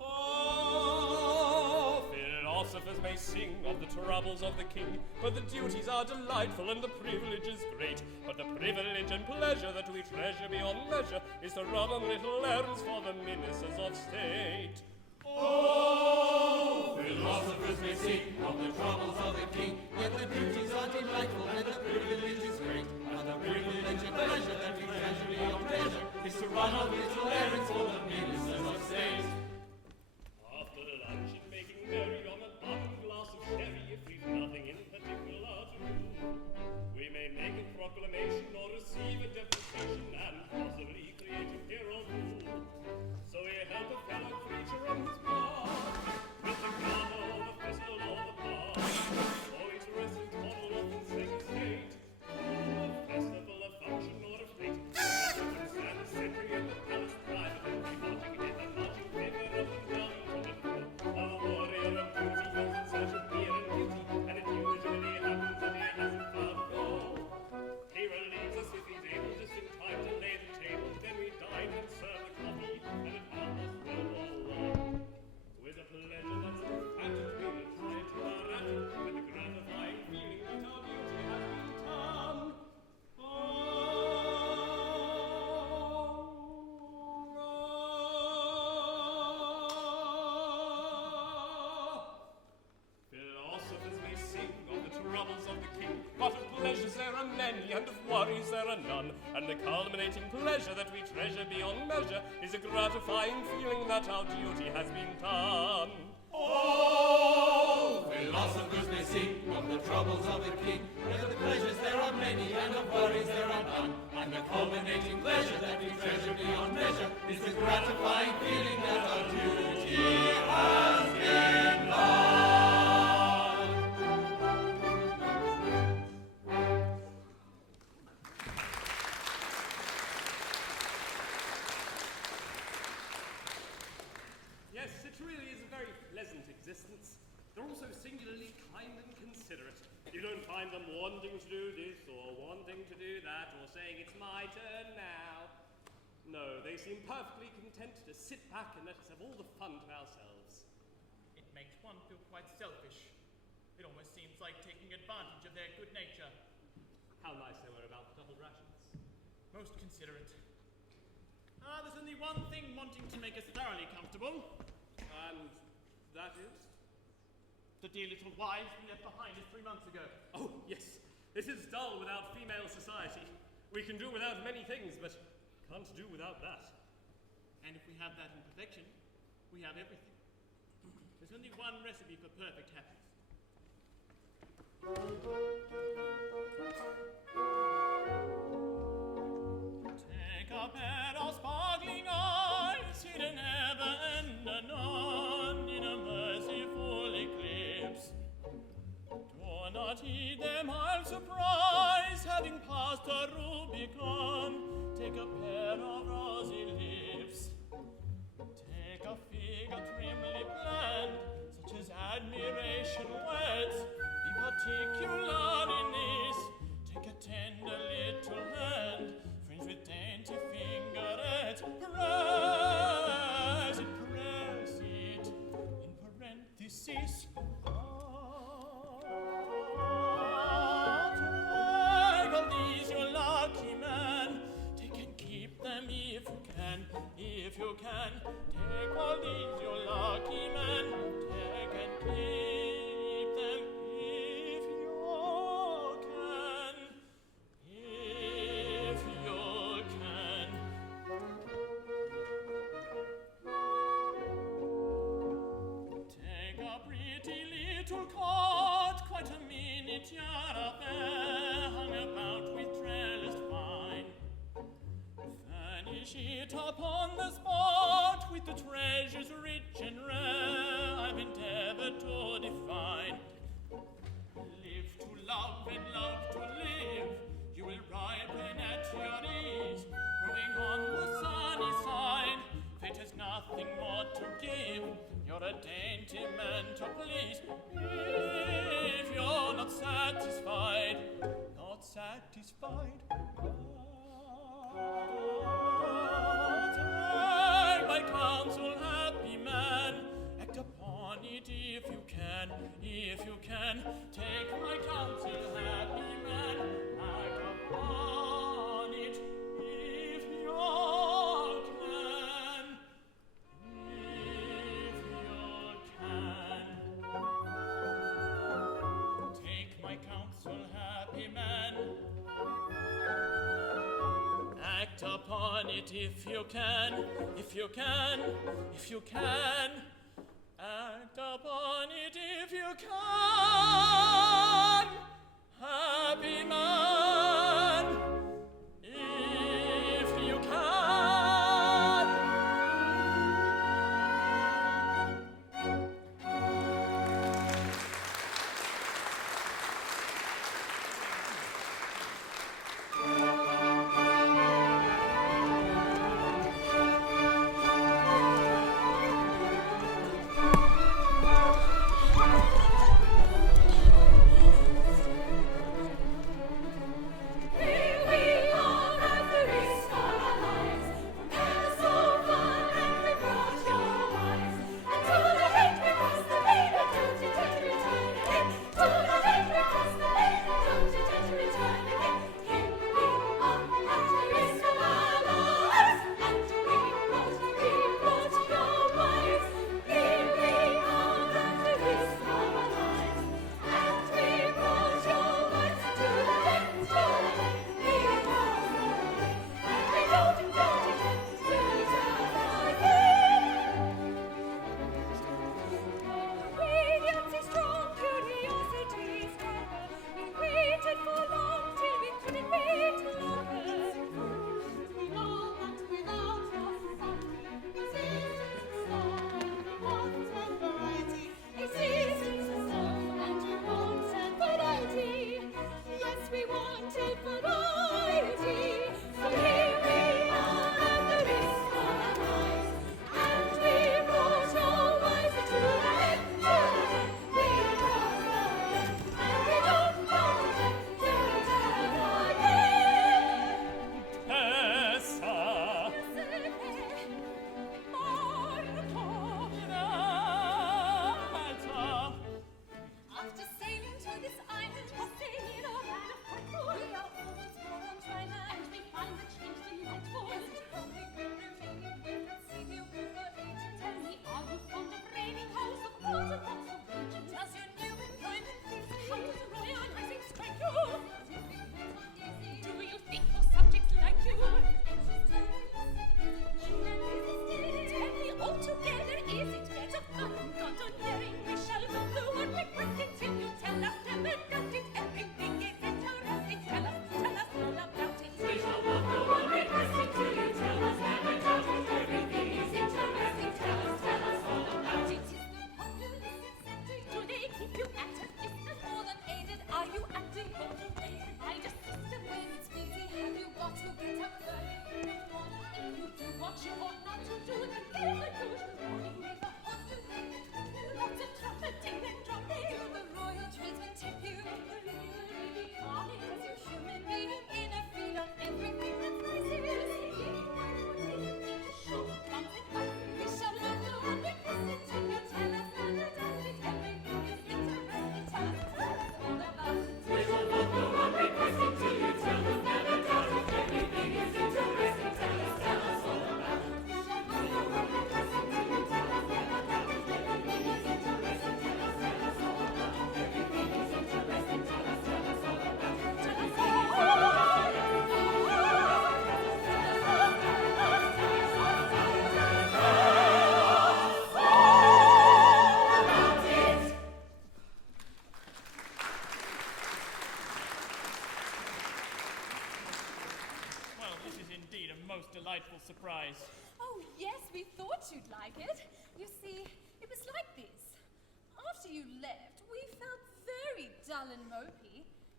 Oh, philosophers may sing of the troubles of the king, but the duties are delightful and the privilege is great. But the privilege and pleasure that we treasure beyond measure is to run on little errands for the ministers of state. Oh, philosophers may sing of the troubles of the king, yet the duties are delightful and the privilege is great. And the privilege and pleasure that we treasure beyond measure is to run on little errands for the ministers of state. After lunch and making merry on a bottom glass of sherry, if we've nothing in particular to do, we may make a proclamation or receive a deputation and possibly create a hero rule. So we help a fellow creature on his part with the gavel, the pistol, or the bar, or interesting twaddle of the second state, a festival, a function, or a fete. We can stand a sentry at the palace private and be marching in the marching pit. and of worries there are none. And the culminating pleasure that we treasure beyond measure is a gratifying feeling that our duty has been done. Oh, philosophers may sing of the troubles of the king, and of the pleasures there are many, and of worries there are none. And the culminating pleasure that we treasure beyond measure is the gratifying feeling that our duty has been done. Yes, it really is a very pleasant existence. They're also singularly kind and considerate. You don't find them wanting to do this or wanting to do that or saying it's my turn now. No, they seem perfectly content to sit back and let us have all the fun to ourselves. It makes one feel quite selfish. It almost seems like taking advantage of their good nature. How nice they were about the double rations. Most considerate. There's only one thing wanting to make us thoroughly comfortable. And that is? The dear little wives we left behind us 3 months ago. Oh, yes. This is dull without female society. We can do without many things, but can't do without that. And if we have that in perfection, we have everything. There's only one recipe for perfect happiness. Take a pair of sparkling eyes, hidden ever and anon in a merciful eclipse. Do not heed their mild surprise, having passed a Rubicon. Take a pair of rosy lips. Take a figure trimly planned, such as admiration weds. Be particular in this. Take a tender little hand, fringed with dainty fingerets. Press it, in parenthesis. Take all these, you lucky man. Take and keep them if you can. If you can, take all these, you lucky man. Take and keep them if you can. If you can. Take a pretty little coat, quite a miniature affair, hung about with trellised vine. Furnish it upon the spot with the treasures rich and rare I've endeavored to define. Live to love and love to live, you will ripen at your ease, growing on the sunny side. Fate has nothing more to give, you're a dainty man to please. If you're not satisfied, take my counsel, happy man, act upon it if you can, if you can. Take my counsel, happy man, act upon it if you can, if you can. Take my counsel, happy man, act upon it if you can, if you can, if you can. Act upon it if you can, happy man, if you can.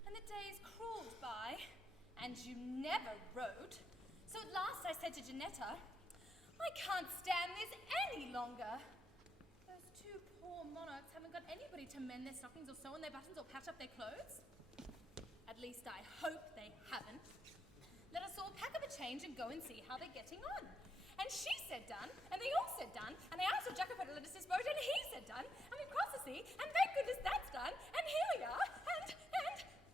and the days crawled by, and you never wrote. So at last I said to Janetta, I can't stand this any longer. Those two poor monarchs haven't got anybody to mend their stockings or sew on their buttons or patch up their clothes. At least I hope they haven't. Let us all pack up a change and go and see how they're getting on. And she said done, and they all said done, and I asked Jacopo to let us dispose, and he said done, and we crossed the sea, and thank goodness that's done, and here we are, and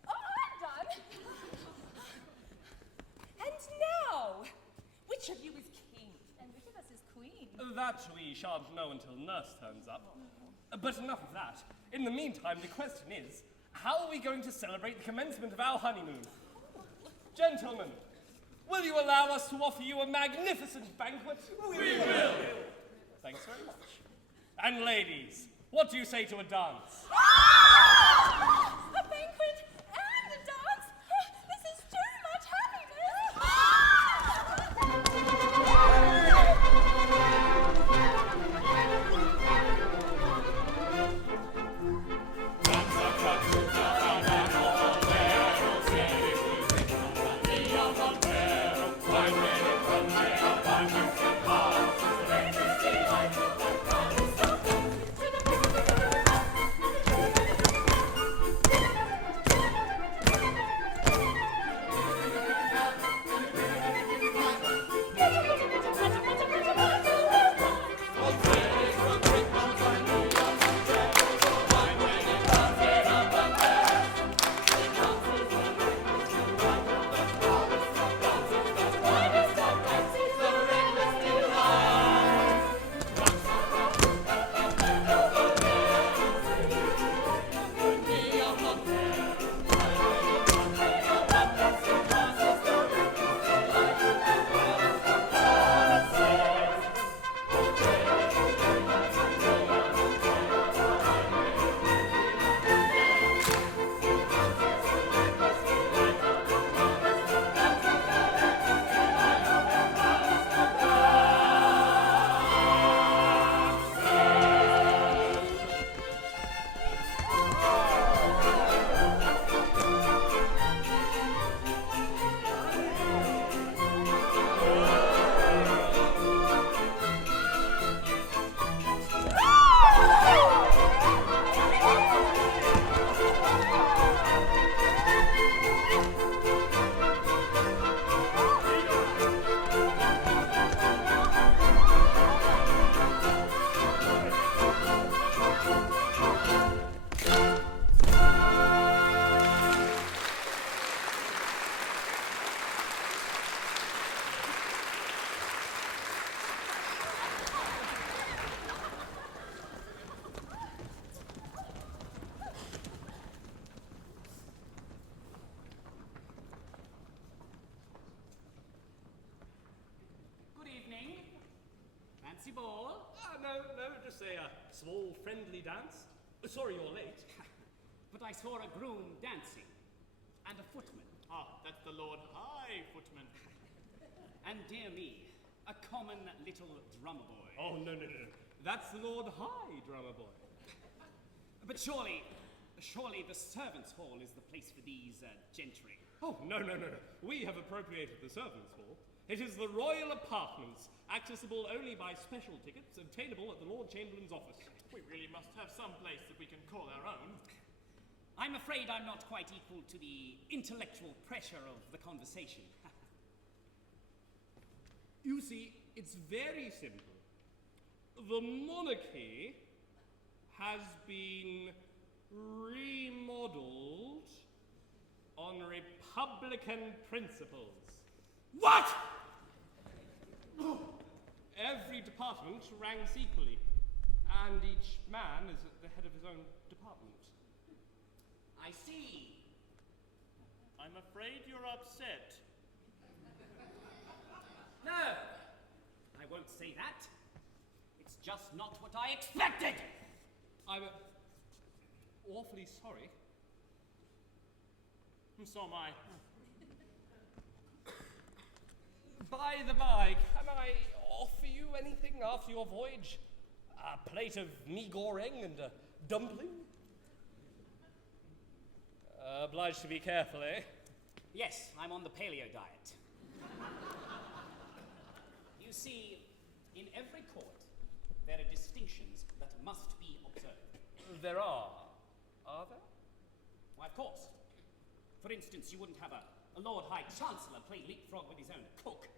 I'm done. And now, which of you is king? And which of us is queen? That we shan't know until nurse turns up. But enough of that. In the meantime, the question is, how are we going to celebrate the commencement of our honeymoon? Gentlemen, will you allow us to offer you a magnificent banquet? We will! Thanks very much. And ladies, what do you say to a dance? A banquet and a dance? This is too much Fancy ball? No, just a small friendly dance. Sorry you're late. But I saw a groom dancing, and a footman. That's the Lord High Footman. And dear me, a common little drummer boy. Oh, no. That's the Lord High drummer boy. But surely the servants' hall is the place for these gentry. Oh, no. We have appropriated the servants' hall. It is the royal apartments, accessible only by special tickets, obtainable at the Lord Chamberlain's office. We really must have some place that we can call our own. I'm afraid I'm not quite equal to the intellectual pressure of the conversation. You see, it's very simple. The monarchy has been remodeled on republican principles. What? Every department ranks equally, and each man is at the head of his own department. I see. I'm afraid you're upset. No, I won't say that. It's just not what I expected. I'm awfully sorry. And so am I. By the by, can I offer you anything after your voyage? A plate of mee goreng and a dumpling? Obliged to be careful, eh? Yes, I'm on the paleo diet. You see, in every court, there are distinctions that must be observed. There are there? Why, of course. For instance, you wouldn't have a Lord High Chancellor play leapfrog with his own cook.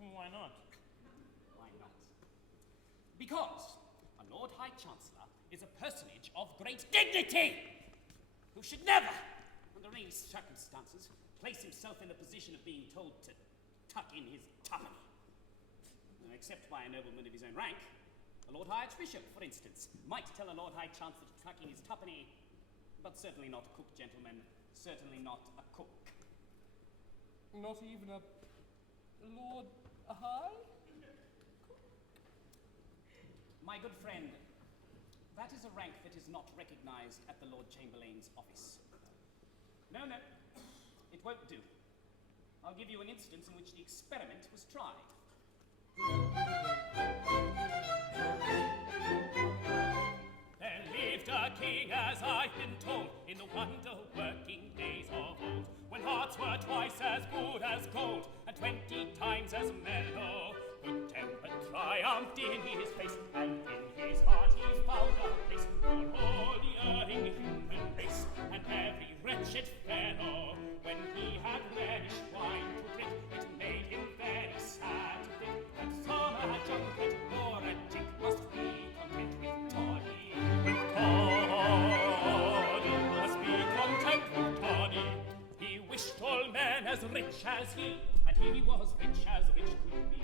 Why not? Why not? Because a Lord High Chancellor is a personage of great dignity, who should never, under any circumstances, place himself in the position of being told to tuck in his tuppenny. Except by a nobleman of his own rank. A Lord High Archbishop, for instance, might tell a Lord High Chancellor to tuck in his tuppenny, but certainly not a cook, gentlemen. Certainly not a cook. Not even a Lord High? My good friend, that is a rank that is not recognized at the Lord Chamberlain's office. No, it won't do. I'll give you an instance in which the experiment was tried. There lived a king, as I've been told, in the wonder-working days of old, when hearts were twice as good as gold, and 20 times as mellow. Good temper triumphed in his face, and in his heart he found a place for all the erring human race, and every wretched fellow. When he had relished wine to drink, it made him very sad to think that some a junket or a jink must be content with toddy. With toddy, must be content with toddy. He wished all men as rich as he, and he was rich as rich could be.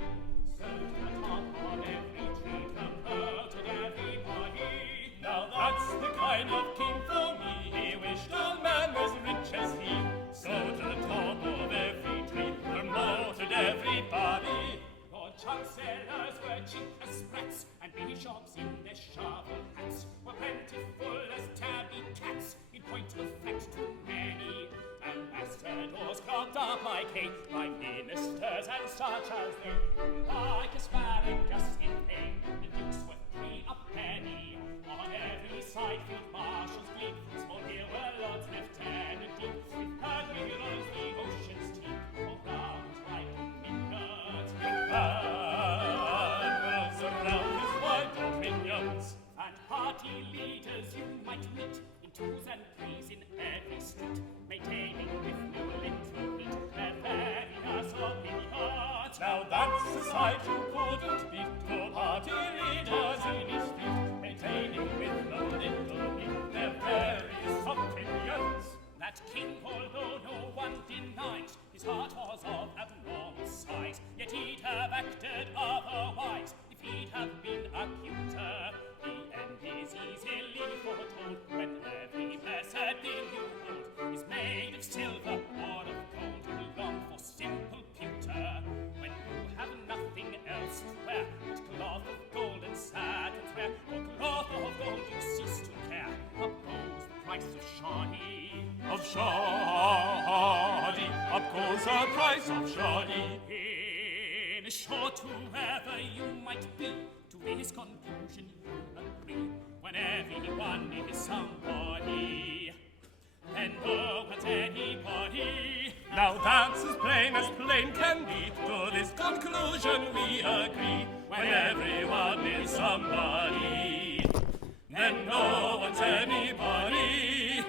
So to the top of every tree promoted everybody. Now that's the kind of king for me. He wished all men as rich as he. So to the top of every tree promoted everybody. Lord Chancellors were cheap as sprats, and bishops in their shovel hats were plentiful as tabby cats, in point of fact too many. Ambassadors clogged up like hay, by ministers and such as they, like asparagus in pain. The dukes were 3 a penny. On every side field marshals gleamed, small here were lords lieutenant deep, with admirals the ocean's teeth, all round like minions, with admirals around his wide dominions. And party leaders you might meet in 2s and 3s in every street, maintaining with no little heat their various opinions. Now that's a sight you couldn't beat, 2 party leaders in his street, maintaining with no little heat their various opinions. That king, although no one denies, his heart was of abnormal size, yet he'd have acted otherwise if he'd have been a cuter. The end is easily foretold when every blessed thing you hold is made of silver or of gold. You long for simple pewter when you have nothing else to wear but cloth of gold and satin thread. For cloth of gold you cease to care. Up goes the price of shoddy. Of shoddy, up goes the price of shoddy. In short, whoever you might be, to this conclusion you agree. When everyone is somebody, then no one's anybody. Now that's as plain can be. To this conclusion we agree. When everyone is somebody, then no one's anybody.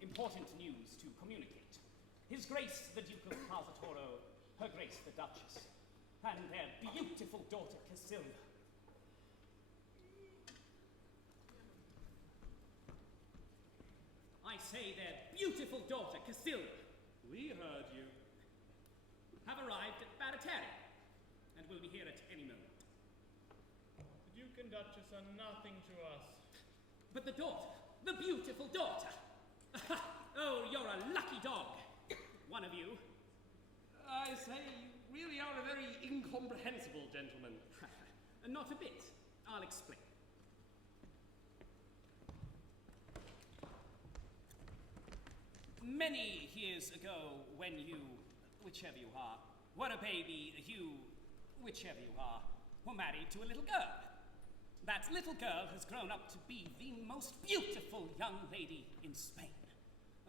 Important news to communicate. His Grace the Duke of Palatoro, Her Grace the Duchess, and their beautiful daughter Casilda. I say their beautiful daughter Casilda. We heard you. Have arrived at Barataria, and will be here at any moment. The Duke and Duchess are nothing to us. But the daughter, the beautiful daughter. Oh, you're a lucky dog. One of you. I say, you really are a very incomprehensible gentleman. Not a bit. I'll explain. Many years ago, when you, whichever you are, were a baby, you, whichever you are, were married to a little girl. That little girl has grown up to be the most beautiful young lady in Spain.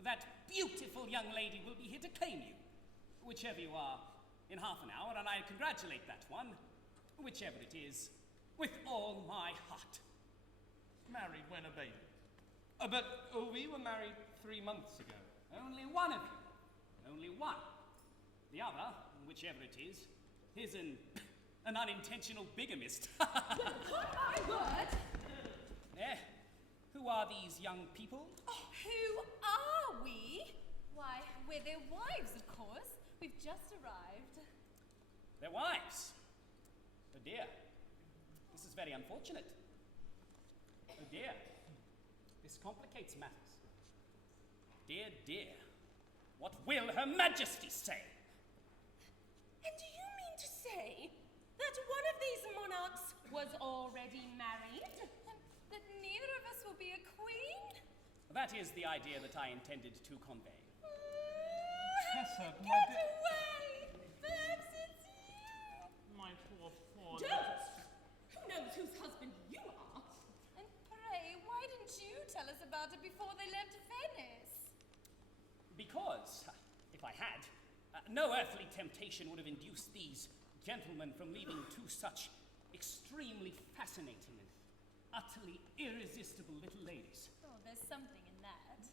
That beautiful young lady will be here to claim you, whichever you are, in half an hour, and I congratulate that one, whichever it is, with all my heart. Married when a baby. But we were married 3 months ago. Only one of you. Only one. The other, whichever it is an unintentional bigamist. Well, upon my word! Who are these young people? Oh, who are we? Why, we're their wives, of course. We've just arrived. Their wives. Oh dear. This is very unfortunate. Oh dear. This complicates matters. Dear, dear. What will Her Majesty say? And do you mean to say that one of these monarchs was already married? And that neither of us will be a queen? That is the idea that I intended to convey. Tessa, my Get dear. away! Perhaps it's you! My poor. Don't! Who knows whose husband you are? And pray, why didn't you tell us about it before they left Venice? Because, if I had, no earthly temptation would have induced these gentlemen from leaving two such extremely fascinating and utterly irresistible little ladies. Oh, there's something in that.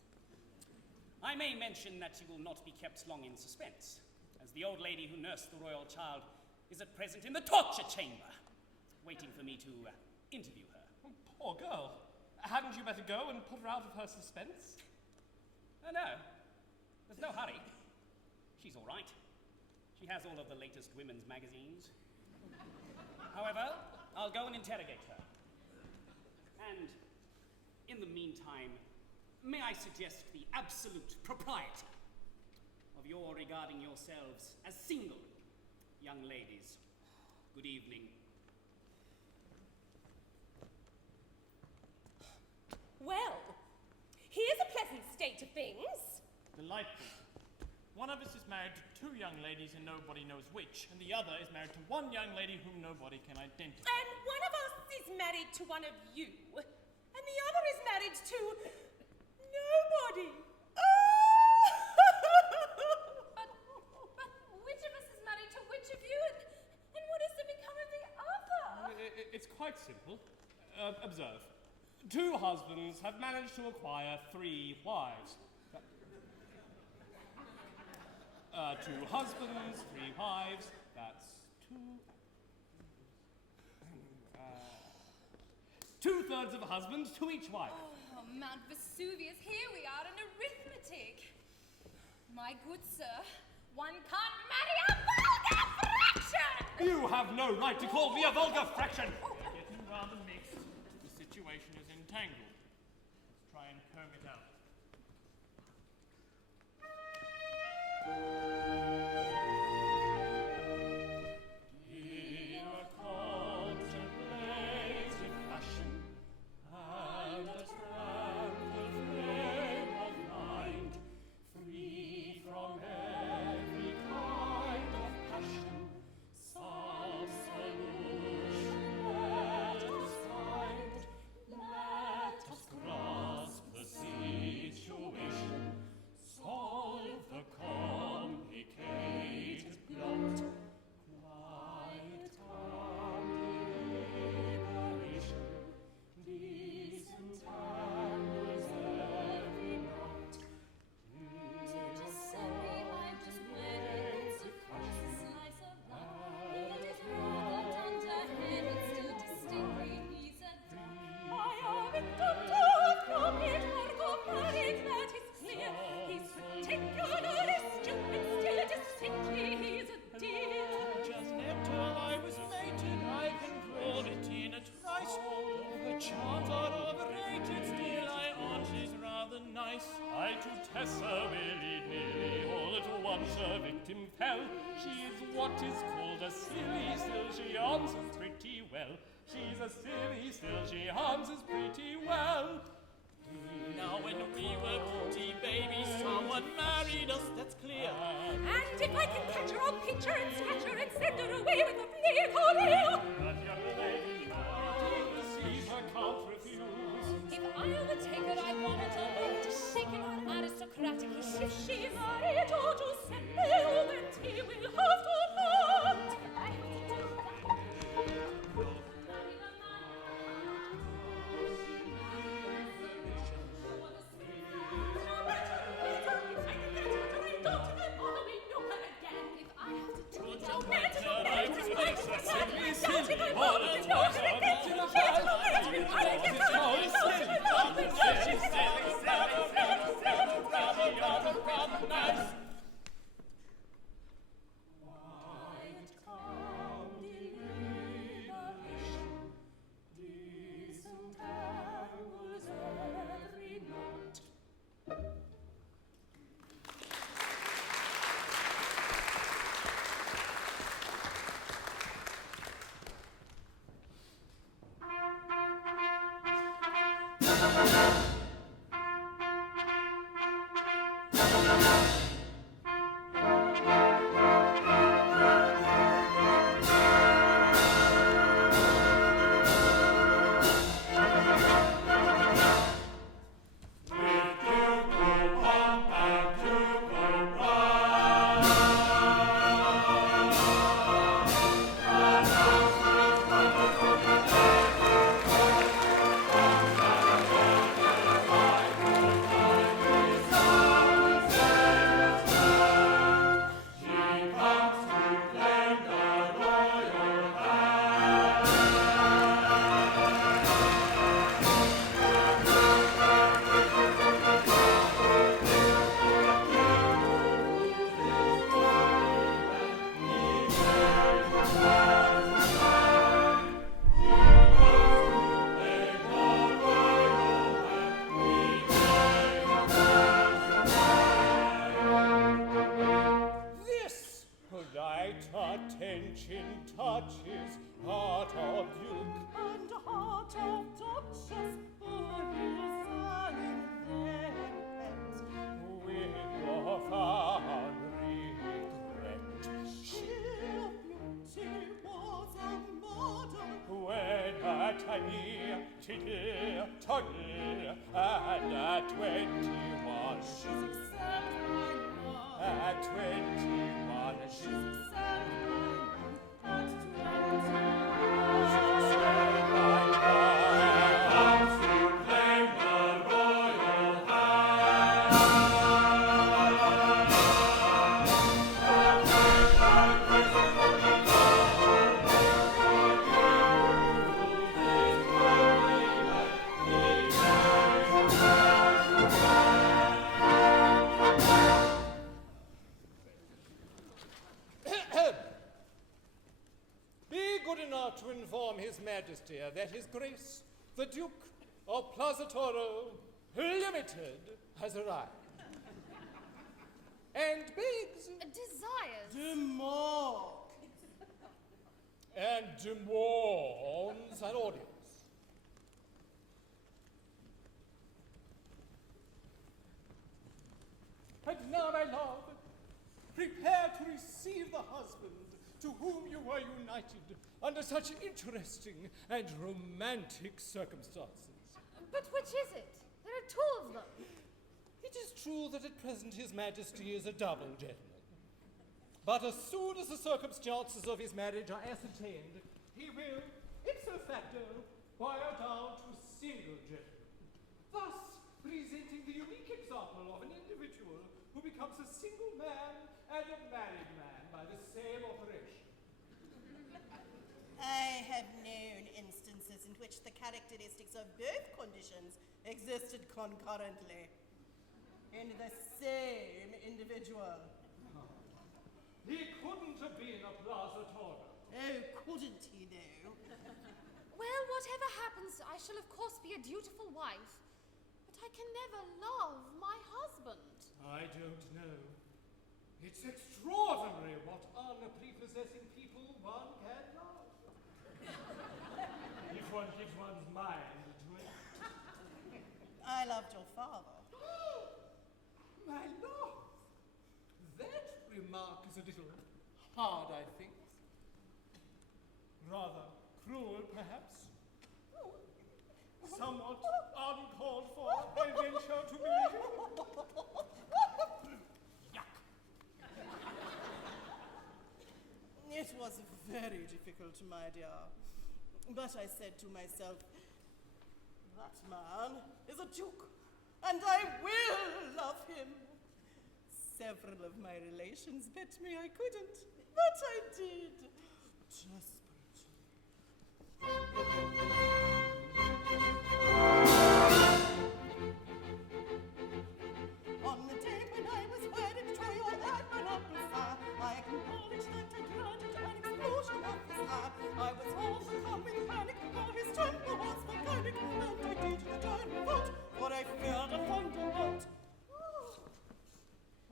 I may mention that you will not be kept long in suspense, as the old lady who nursed the royal child is at present in the torture chamber, waiting for me to interview her. Oh, poor girl. Hadn't you better go and put her out of her suspense? Oh, no. There's no hurry. She's all right. She has all of the latest women's magazines. However, I'll go and interrogate her. And in the meantime, may I suggest the absolute propriety of your regarding yourselves as single young ladies. Good evening. Well, here's a pleasant state of things. Delightful. One of us is married to 2 young ladies and nobody knows which, and the other is married to 1 young lady whom nobody can identify. And one of us is married to one of you, and the other is married to nobody. But which of us is married to which of you, and what is to become of the other? It's quite simple. Observe. 2 husbands have managed to acquire 3 wives. 2 husbands, 3 wives, that's 2/3 of a husband to each wife. Oh, Mount Vesuvius, here we are in arithmetic. My good sir, one can't marry a vulgar fraction! You have no right to call me a vulgar fraction! They're getting rather mixed. The situation is entangled. Let's try and comb it out. In a contemplative fashion and a tranquil frame of mind, free from every kind of passion, some solution let us find. Let us grasp the situation, solve the complicated plot. Quiet, calm deliberation disentangles every knot. To Giuseppe, I'm just waiting to cross a slice of life. It is rather underhand, but still distinctly he's a I have it deduced from it, Marco, married, that is clear. He's particularly stupid, still distinctly he's a dear. Just left till I was mated, I can prove it in a trice. Though the charms are overrated, still I own she's rather nice. I to Tessa willy-nilly all at once a victim fell. She is what is called a silly, still she answers pretty well. She's a silly, still she answers pretty well. Now when we were pretty babies, someone If I can catch her, I'll pinch her and scratch her and send her away with a vehicle reel. That young lady now sees her can't refuse. If I overtake her, I want her to learn to shake it on aristocratic. If she's Marco Giuseppe, oh, then he will have to part. I have to do attention touches heart of duke and heart of duchess, for his son infant. with profound regret. Sheer beauty was a model, When at a year she did toggle, and at 21 she's excelled my love. at 21 she Excelled my love. At 20. Be good enough to inform His Majesty that His Grace, the Duke of Plaza-Toro Limited, has arrived. And begs Desires. and demands an audience. And now, my love, prepare to receive the husband to whom you were united under such interesting and romantic circumstances. But which is it? There are two of them. It is true that at present His Majesty is a double gentleman. But as soon as the circumstances of his marriage are ascertained, he will, ipso facto, wire down to single gentleman, thus presenting the unique example of an individual who becomes a single man and a married man by the same operation. I have known instances in which the characteristics of both conditions existed concurrently in the same individual. He couldn't have been a Plaza-Toro. Oh, couldn't he though? Well, whatever happens, I shall of course be a dutiful wife. But I can never love my husband. I don't know. It's extraordinary what unprepossessing people one can love. If one gives one's mind to it. I loved your father. My love, that remark is a little hard, I think. Rather cruel, perhaps. Somewhat uncalled for, I venture to believe. It was very difficult, my dear. But I said to myself, that man is a duke, and I will love him. Several of my relations bet me I couldn't, but I did. Desperately. On the day when I was wedded to your admirable sire, I acknowledge that I granted an explosion of his hair. I was overcome with panic, for his temper was volcanic, and I did the turn foot, for I feared a thunderbolt.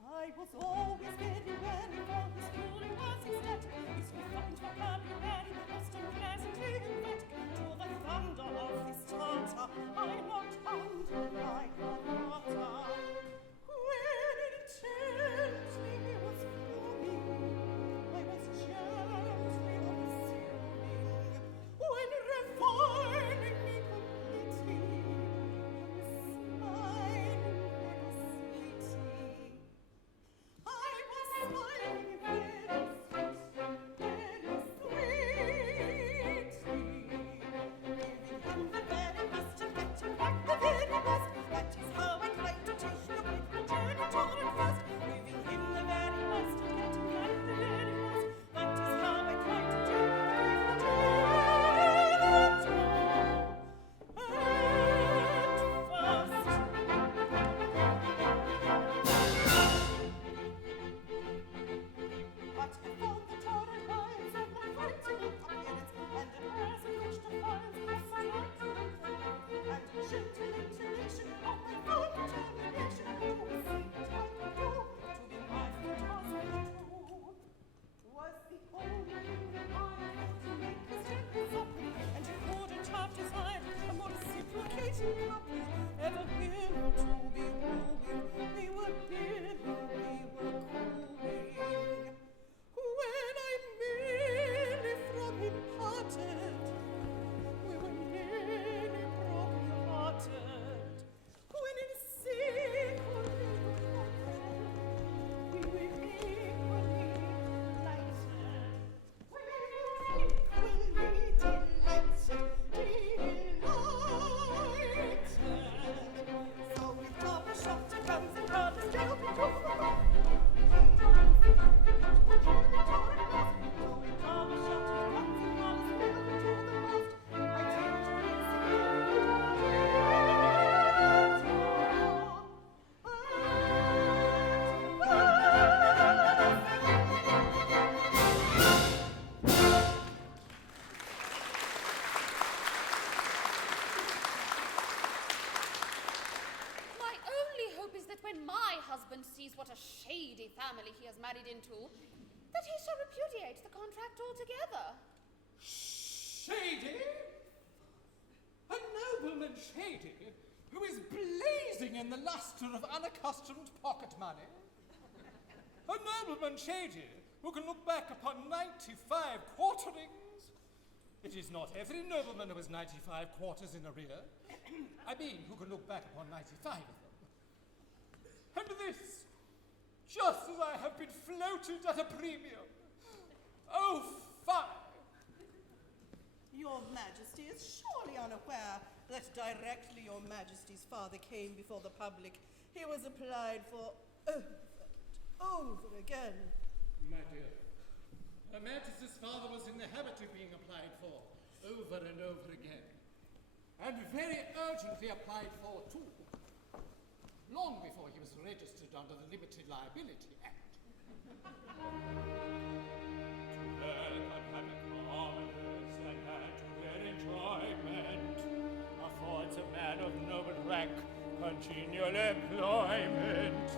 I was always very wary, for his fury was ecstatic. His refined vocabulary most unpleasantly emphatic. To the thunder of his tartar, I knocked under like a water. When intently he was fuming, I was gently unassuming. When refining me completely, I was smiling very sweetly. I was smiling very sweetly, giving him the very best and getting back the very best. That is how I try to take the grateful journey toward and fast. Giving him the very best and getting back the very best. That is how I try to take the grateful journey toward and fast. But I found the torrent lines of my frightful appearance, and a person which defiance was my excellent and a gentle intonation of my full determination to see what I could do, to be my fit husband true. 'Twas the only thing that I had to make his temper supple, and he couldn't have desired a more reciprocating couple. Ever willing to be wooing, we were bidding, we were cooing. When I merely from him parted, we were nearly broken-hearted. When in secret we were equally delighted. We were equally delighted. So we double shot to guns and colours, still be true. My only hope is that when my husband sees what a shady family he has married into, that he shall repudiate the contract altogether. Shady? A nobleman shady, who is blazing in the lustre of unaccustomed pocket money? A nobleman shady, who can look back upon 95 quarterings? It is not every nobleman who has 95 quarters in arrear. I mean, who can look back upon 95 of them. And this, just as I have been floated at a premium. Oh, fie! Your Majesty is surely unaware that directly your Majesty's father came before the public, he was applied for over again. My dear, Her Majesty's father was in the habit of being applied for over and over again. And very urgently applied for, too. Long before he was registered under the Limited Liability Act. Affords a man of noble rank congenial employment.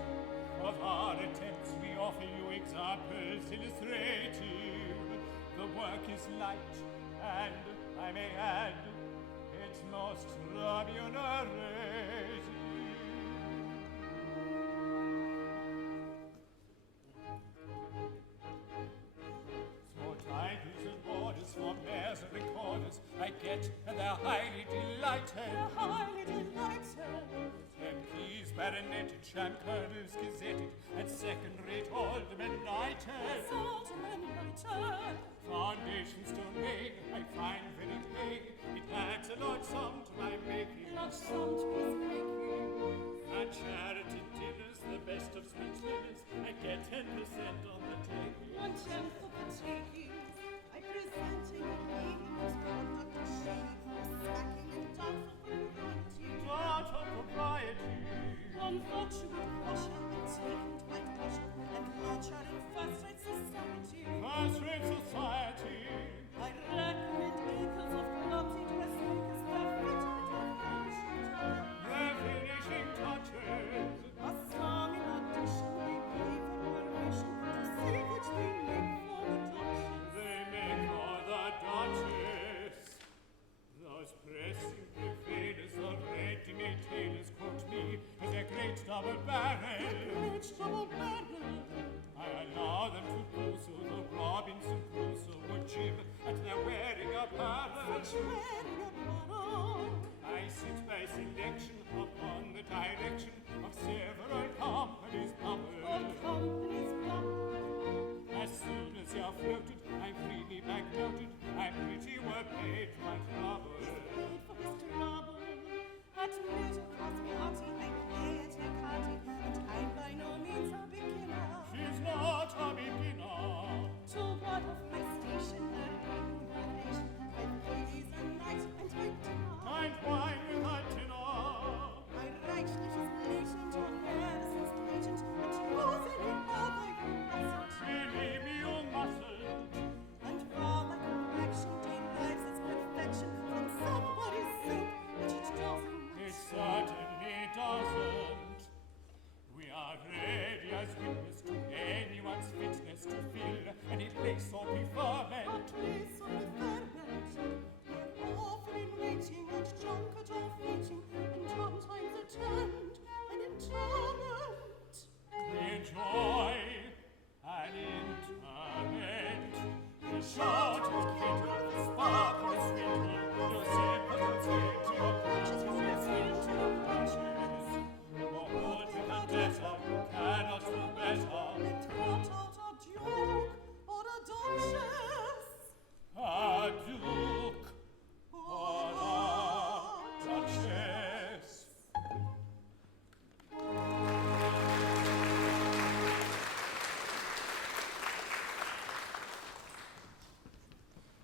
Of our attempts we offer you examples illustrative. The work is light, and I may add, it's most remunerative. baroneted, sham colonels gazetted, and second-rate aldermen knighted. Foundation stone made, I find very plain. It adds a large sum to my making. At charity dinners, the best of sweet dinners, I get 10% on the taking. 1/10 of the takings. I presenting a meeting whose conduct is shady, smacking and dance of propriety. Dart of propriety. Unfortunate Russia, and taken to my Russia, and launch her in first-rate society. First-rate society. I recommend acres of clumsy dressmakers, their fit and their finishing touches. A song in audition, we pay for permission to see which they make for the Duchess. They make for the Duchess. Those pressing profaners, the ready-made tailors quote me as a great double barrel. I allow them to do so, the Robinson Crusoe would jib at their wearing apparel. I sit by selection upon the direction of several companies bubble. As soon as you're floated, I'm freely banknoted. I'm pretty well paid for my trouble. At measure cross me hearty, I play at her party, and I'm by no means a beginner. She's not a beginner. To what of my station, her remuneration, with ladies and knights and my dinner. Mind wine with her dinner. My legislation to Harrison's agent, and yours any other you mustn't. Believe me, you mustn't. And while my complexion derives its perfection from somebody's silk, which it doesn't. It certainly doesn't. We are ready as witness to anyone's fitness to fill any place or preferment. A place or preferment. We're often in waiting at junket or fleeting, and sometimes attend an interment. Enjoy an interment. The shout of kindle, the spark of swindle, your sympathy to your consciousness into your conscience. For good with a debtor, you cannot do better. And trot out a duke or a duchess. A duke or a duchess.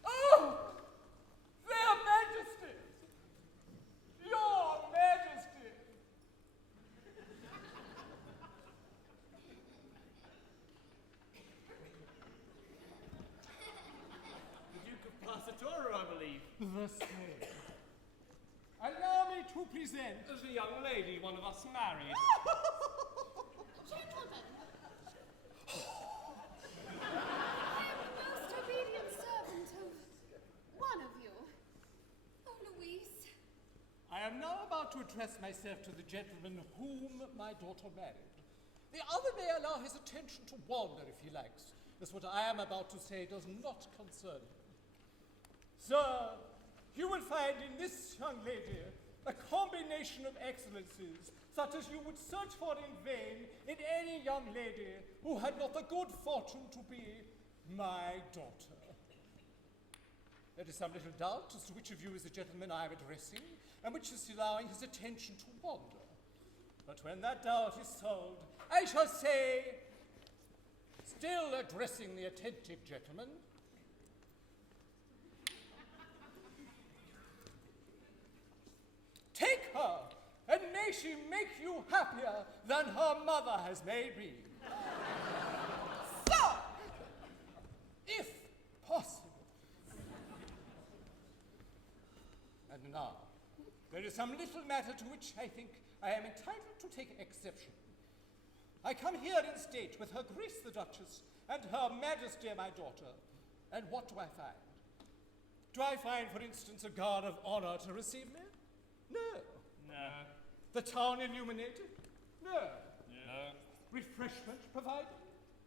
Oh! Their Majesties! Your Majesty! The Duke of Barataria, I believe. The same. Allow me to present The young lady one of us married. Gentlemen! I am the most obedient servant of one of you. Oh, Louise. I am now about to address myself to the gentleman whom my daughter married. The other may allow his attention to wander if he likes, as what I am about to say does not concern him. Sir, you will find in this young lady a combination of excellencies such as you would search for in vain in any young lady who had not the good fortune to be my daughter. There is some little doubt as to which of you is the gentleman I am addressing, and which is allowing his attention to wander. But when that doubt is solved, I shall say, still addressing the attentive gentleman, take her, and may she make you happier than her mother has made me. So, if possible. And now, there is some little matter to which I think I am entitled to take exception. I come here in state with Her Grace the Duchess and Her Majesty my daughter, and what do I find? Do I find, for instance, a guard of honor to receive me? No. No. The town illuminated? No. No. Refreshment provided?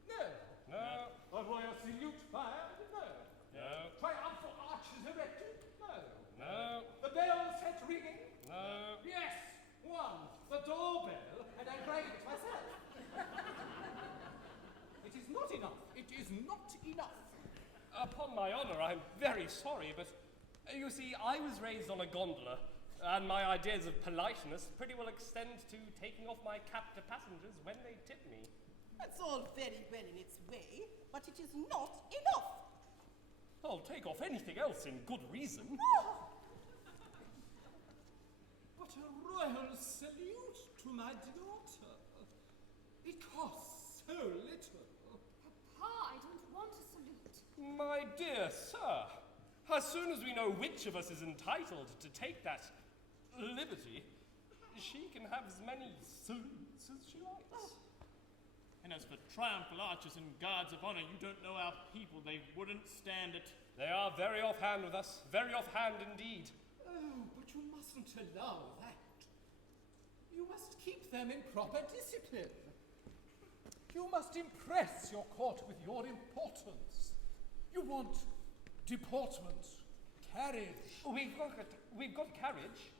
No. No. A royal salute fired? No. No. Triumphal arches erected? No. No. The bell set ringing? No. Yes, one. The doorbell, and I enough. It is not enough. Upon my honor, I'm very sorry, but you see, I was raised on a gondola, and my ideas of politeness pretty well extend to taking off my cap to passengers when they tip me. That's all very well in its way, but it is not enough. I'll take off anything else in good reason. What a royal salute to my daughter. It costs so little. Papa, I don't want a salute. My dear sir, as soon as we know which of us is entitled to take that liberty, she can have as many salutes as she likes. And as for triumphal arches and guards of honor, you don't know our people. They wouldn't stand it. They are very offhand with us, very offhand indeed. Oh, but you mustn't allow that. You must keep them in proper discipline. You must impress your court with your importance. You want deportment, carriage. We've got carriage.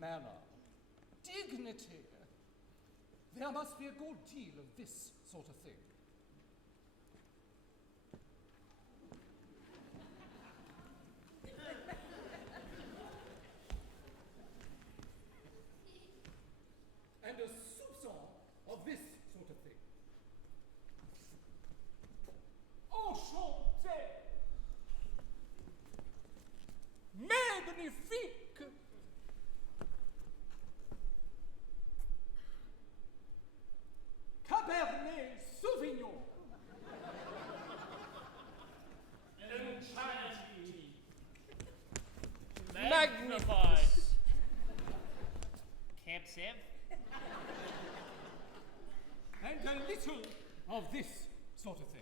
Manner, dignity. There must be a good deal of this sort of thing. And a soupçon of this sort of thing. Enchanté! Magnifique! Cabernet Sauvignon! Enchanting! Magnified! Camp Sev? And a little of this sort of thing.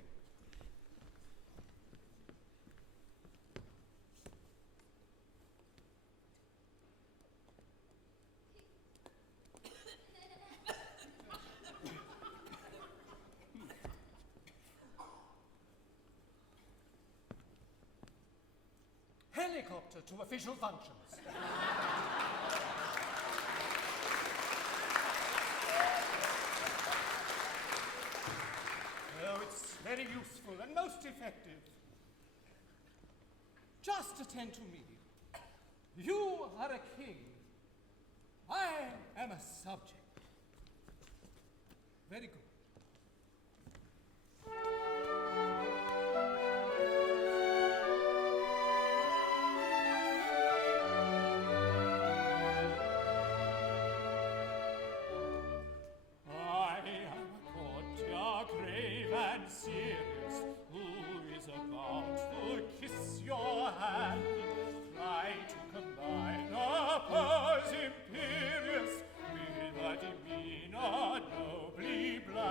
Helicopter to official functions. Oh, it's very useful and most effective. Just attend to me. You are a king. I am a subject. Very good. Imperious with a demeanor nobly blind.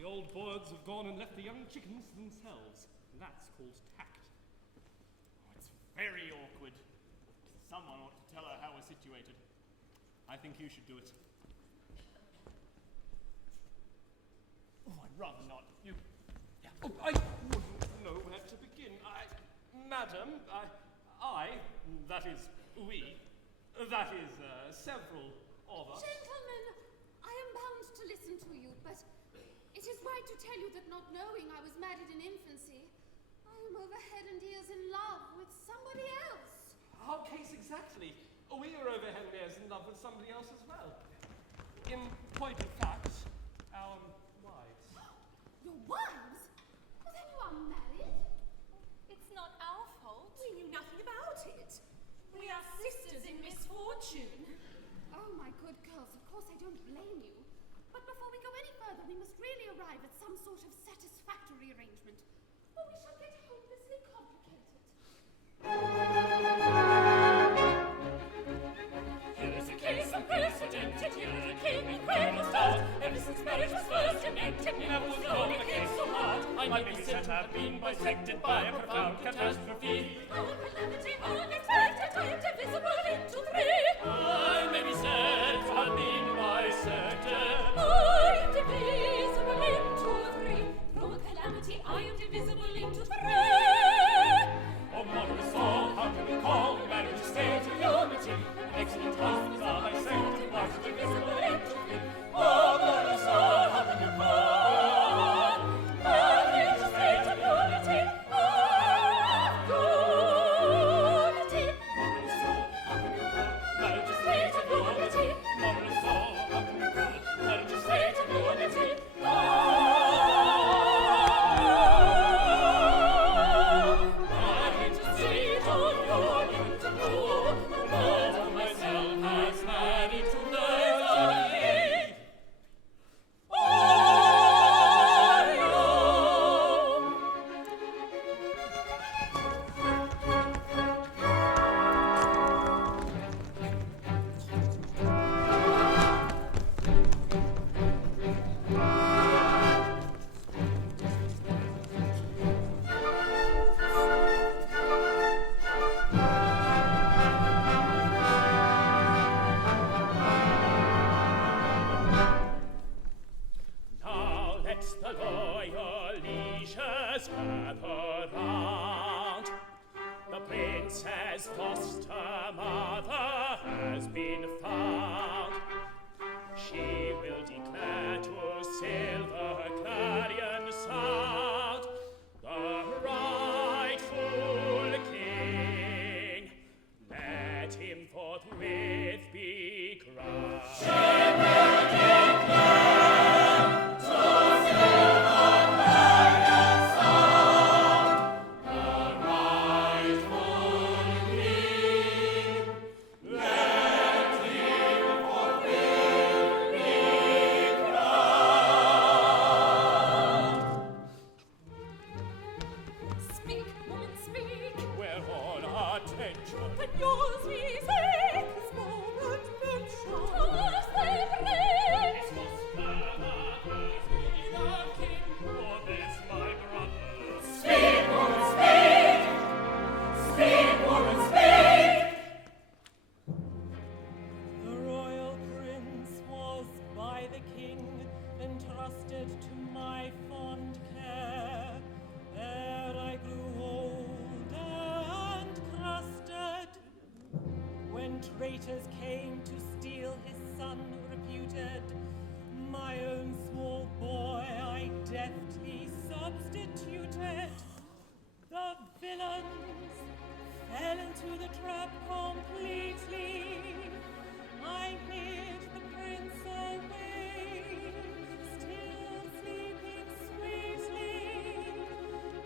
The old birds have gone and left the young chickens to themselves. That's called tact. Oh, it's very awkward. Someone ought to tell her how we're situated. I think you should do it. Oh, I'd rather not. You... Yeah. Oh, I wouldn't know where to begin. Madam, that is, we, that is, several of us. Gentlemen, I am bound to listen to you, but it is right to tell you that not knowing I was married in infancy, I am over head and ears in love with somebody else. Our case exactly. We are over head and ears in love with somebody else as well. In point of fact, our wives. Your wives? Well, then you are married. It's not our fault. We knew nothing about it. We are sisters in misfortune. Oh, my good girls, of course I don't blame you. But before we go any further, we must really arrive at some sort of satisfactory arrangement, or we shall get hopelessly complicated. Here is a case unprecedented. Here is a king and queen of stars. Ever since marriage was first invented, never was known a case so hard. I might be said to have been bisected by a profound catastrophe. Oh, calamity unexpected, I am divisible into three. I may be said to have been bisected. I am divisible into three. Through a calamity, I am divisible into three. Oh, mother of soul, how can we call marriage a state of unity? Excellent husbands are bisected, wives are divisible into three. Oh, mother of soul, how can you call marriage a state of unity? Mother of soul, how can you call marriage a state of unity? Mother of soul, how can you call marriage a state of unity? Traitors came to steal his son reputed. My own small boy I deftly substituted. The villains fell into the trap completely. I hid the prince away, still sleeping sweetly.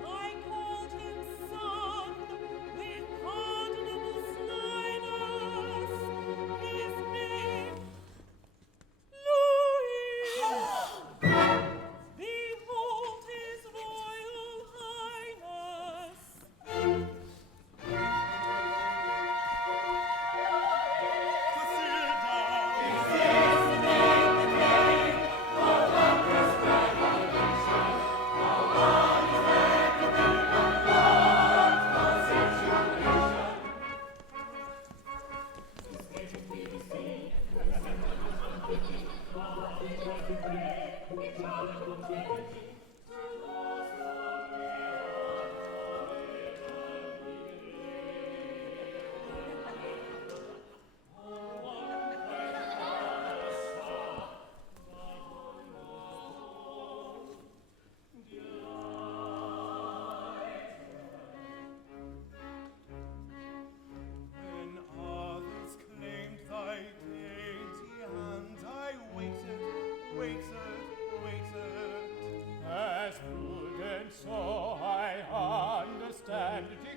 I called him son with pardonable slyness. His name, Louis. Behold his royal highness. Is this the name bandity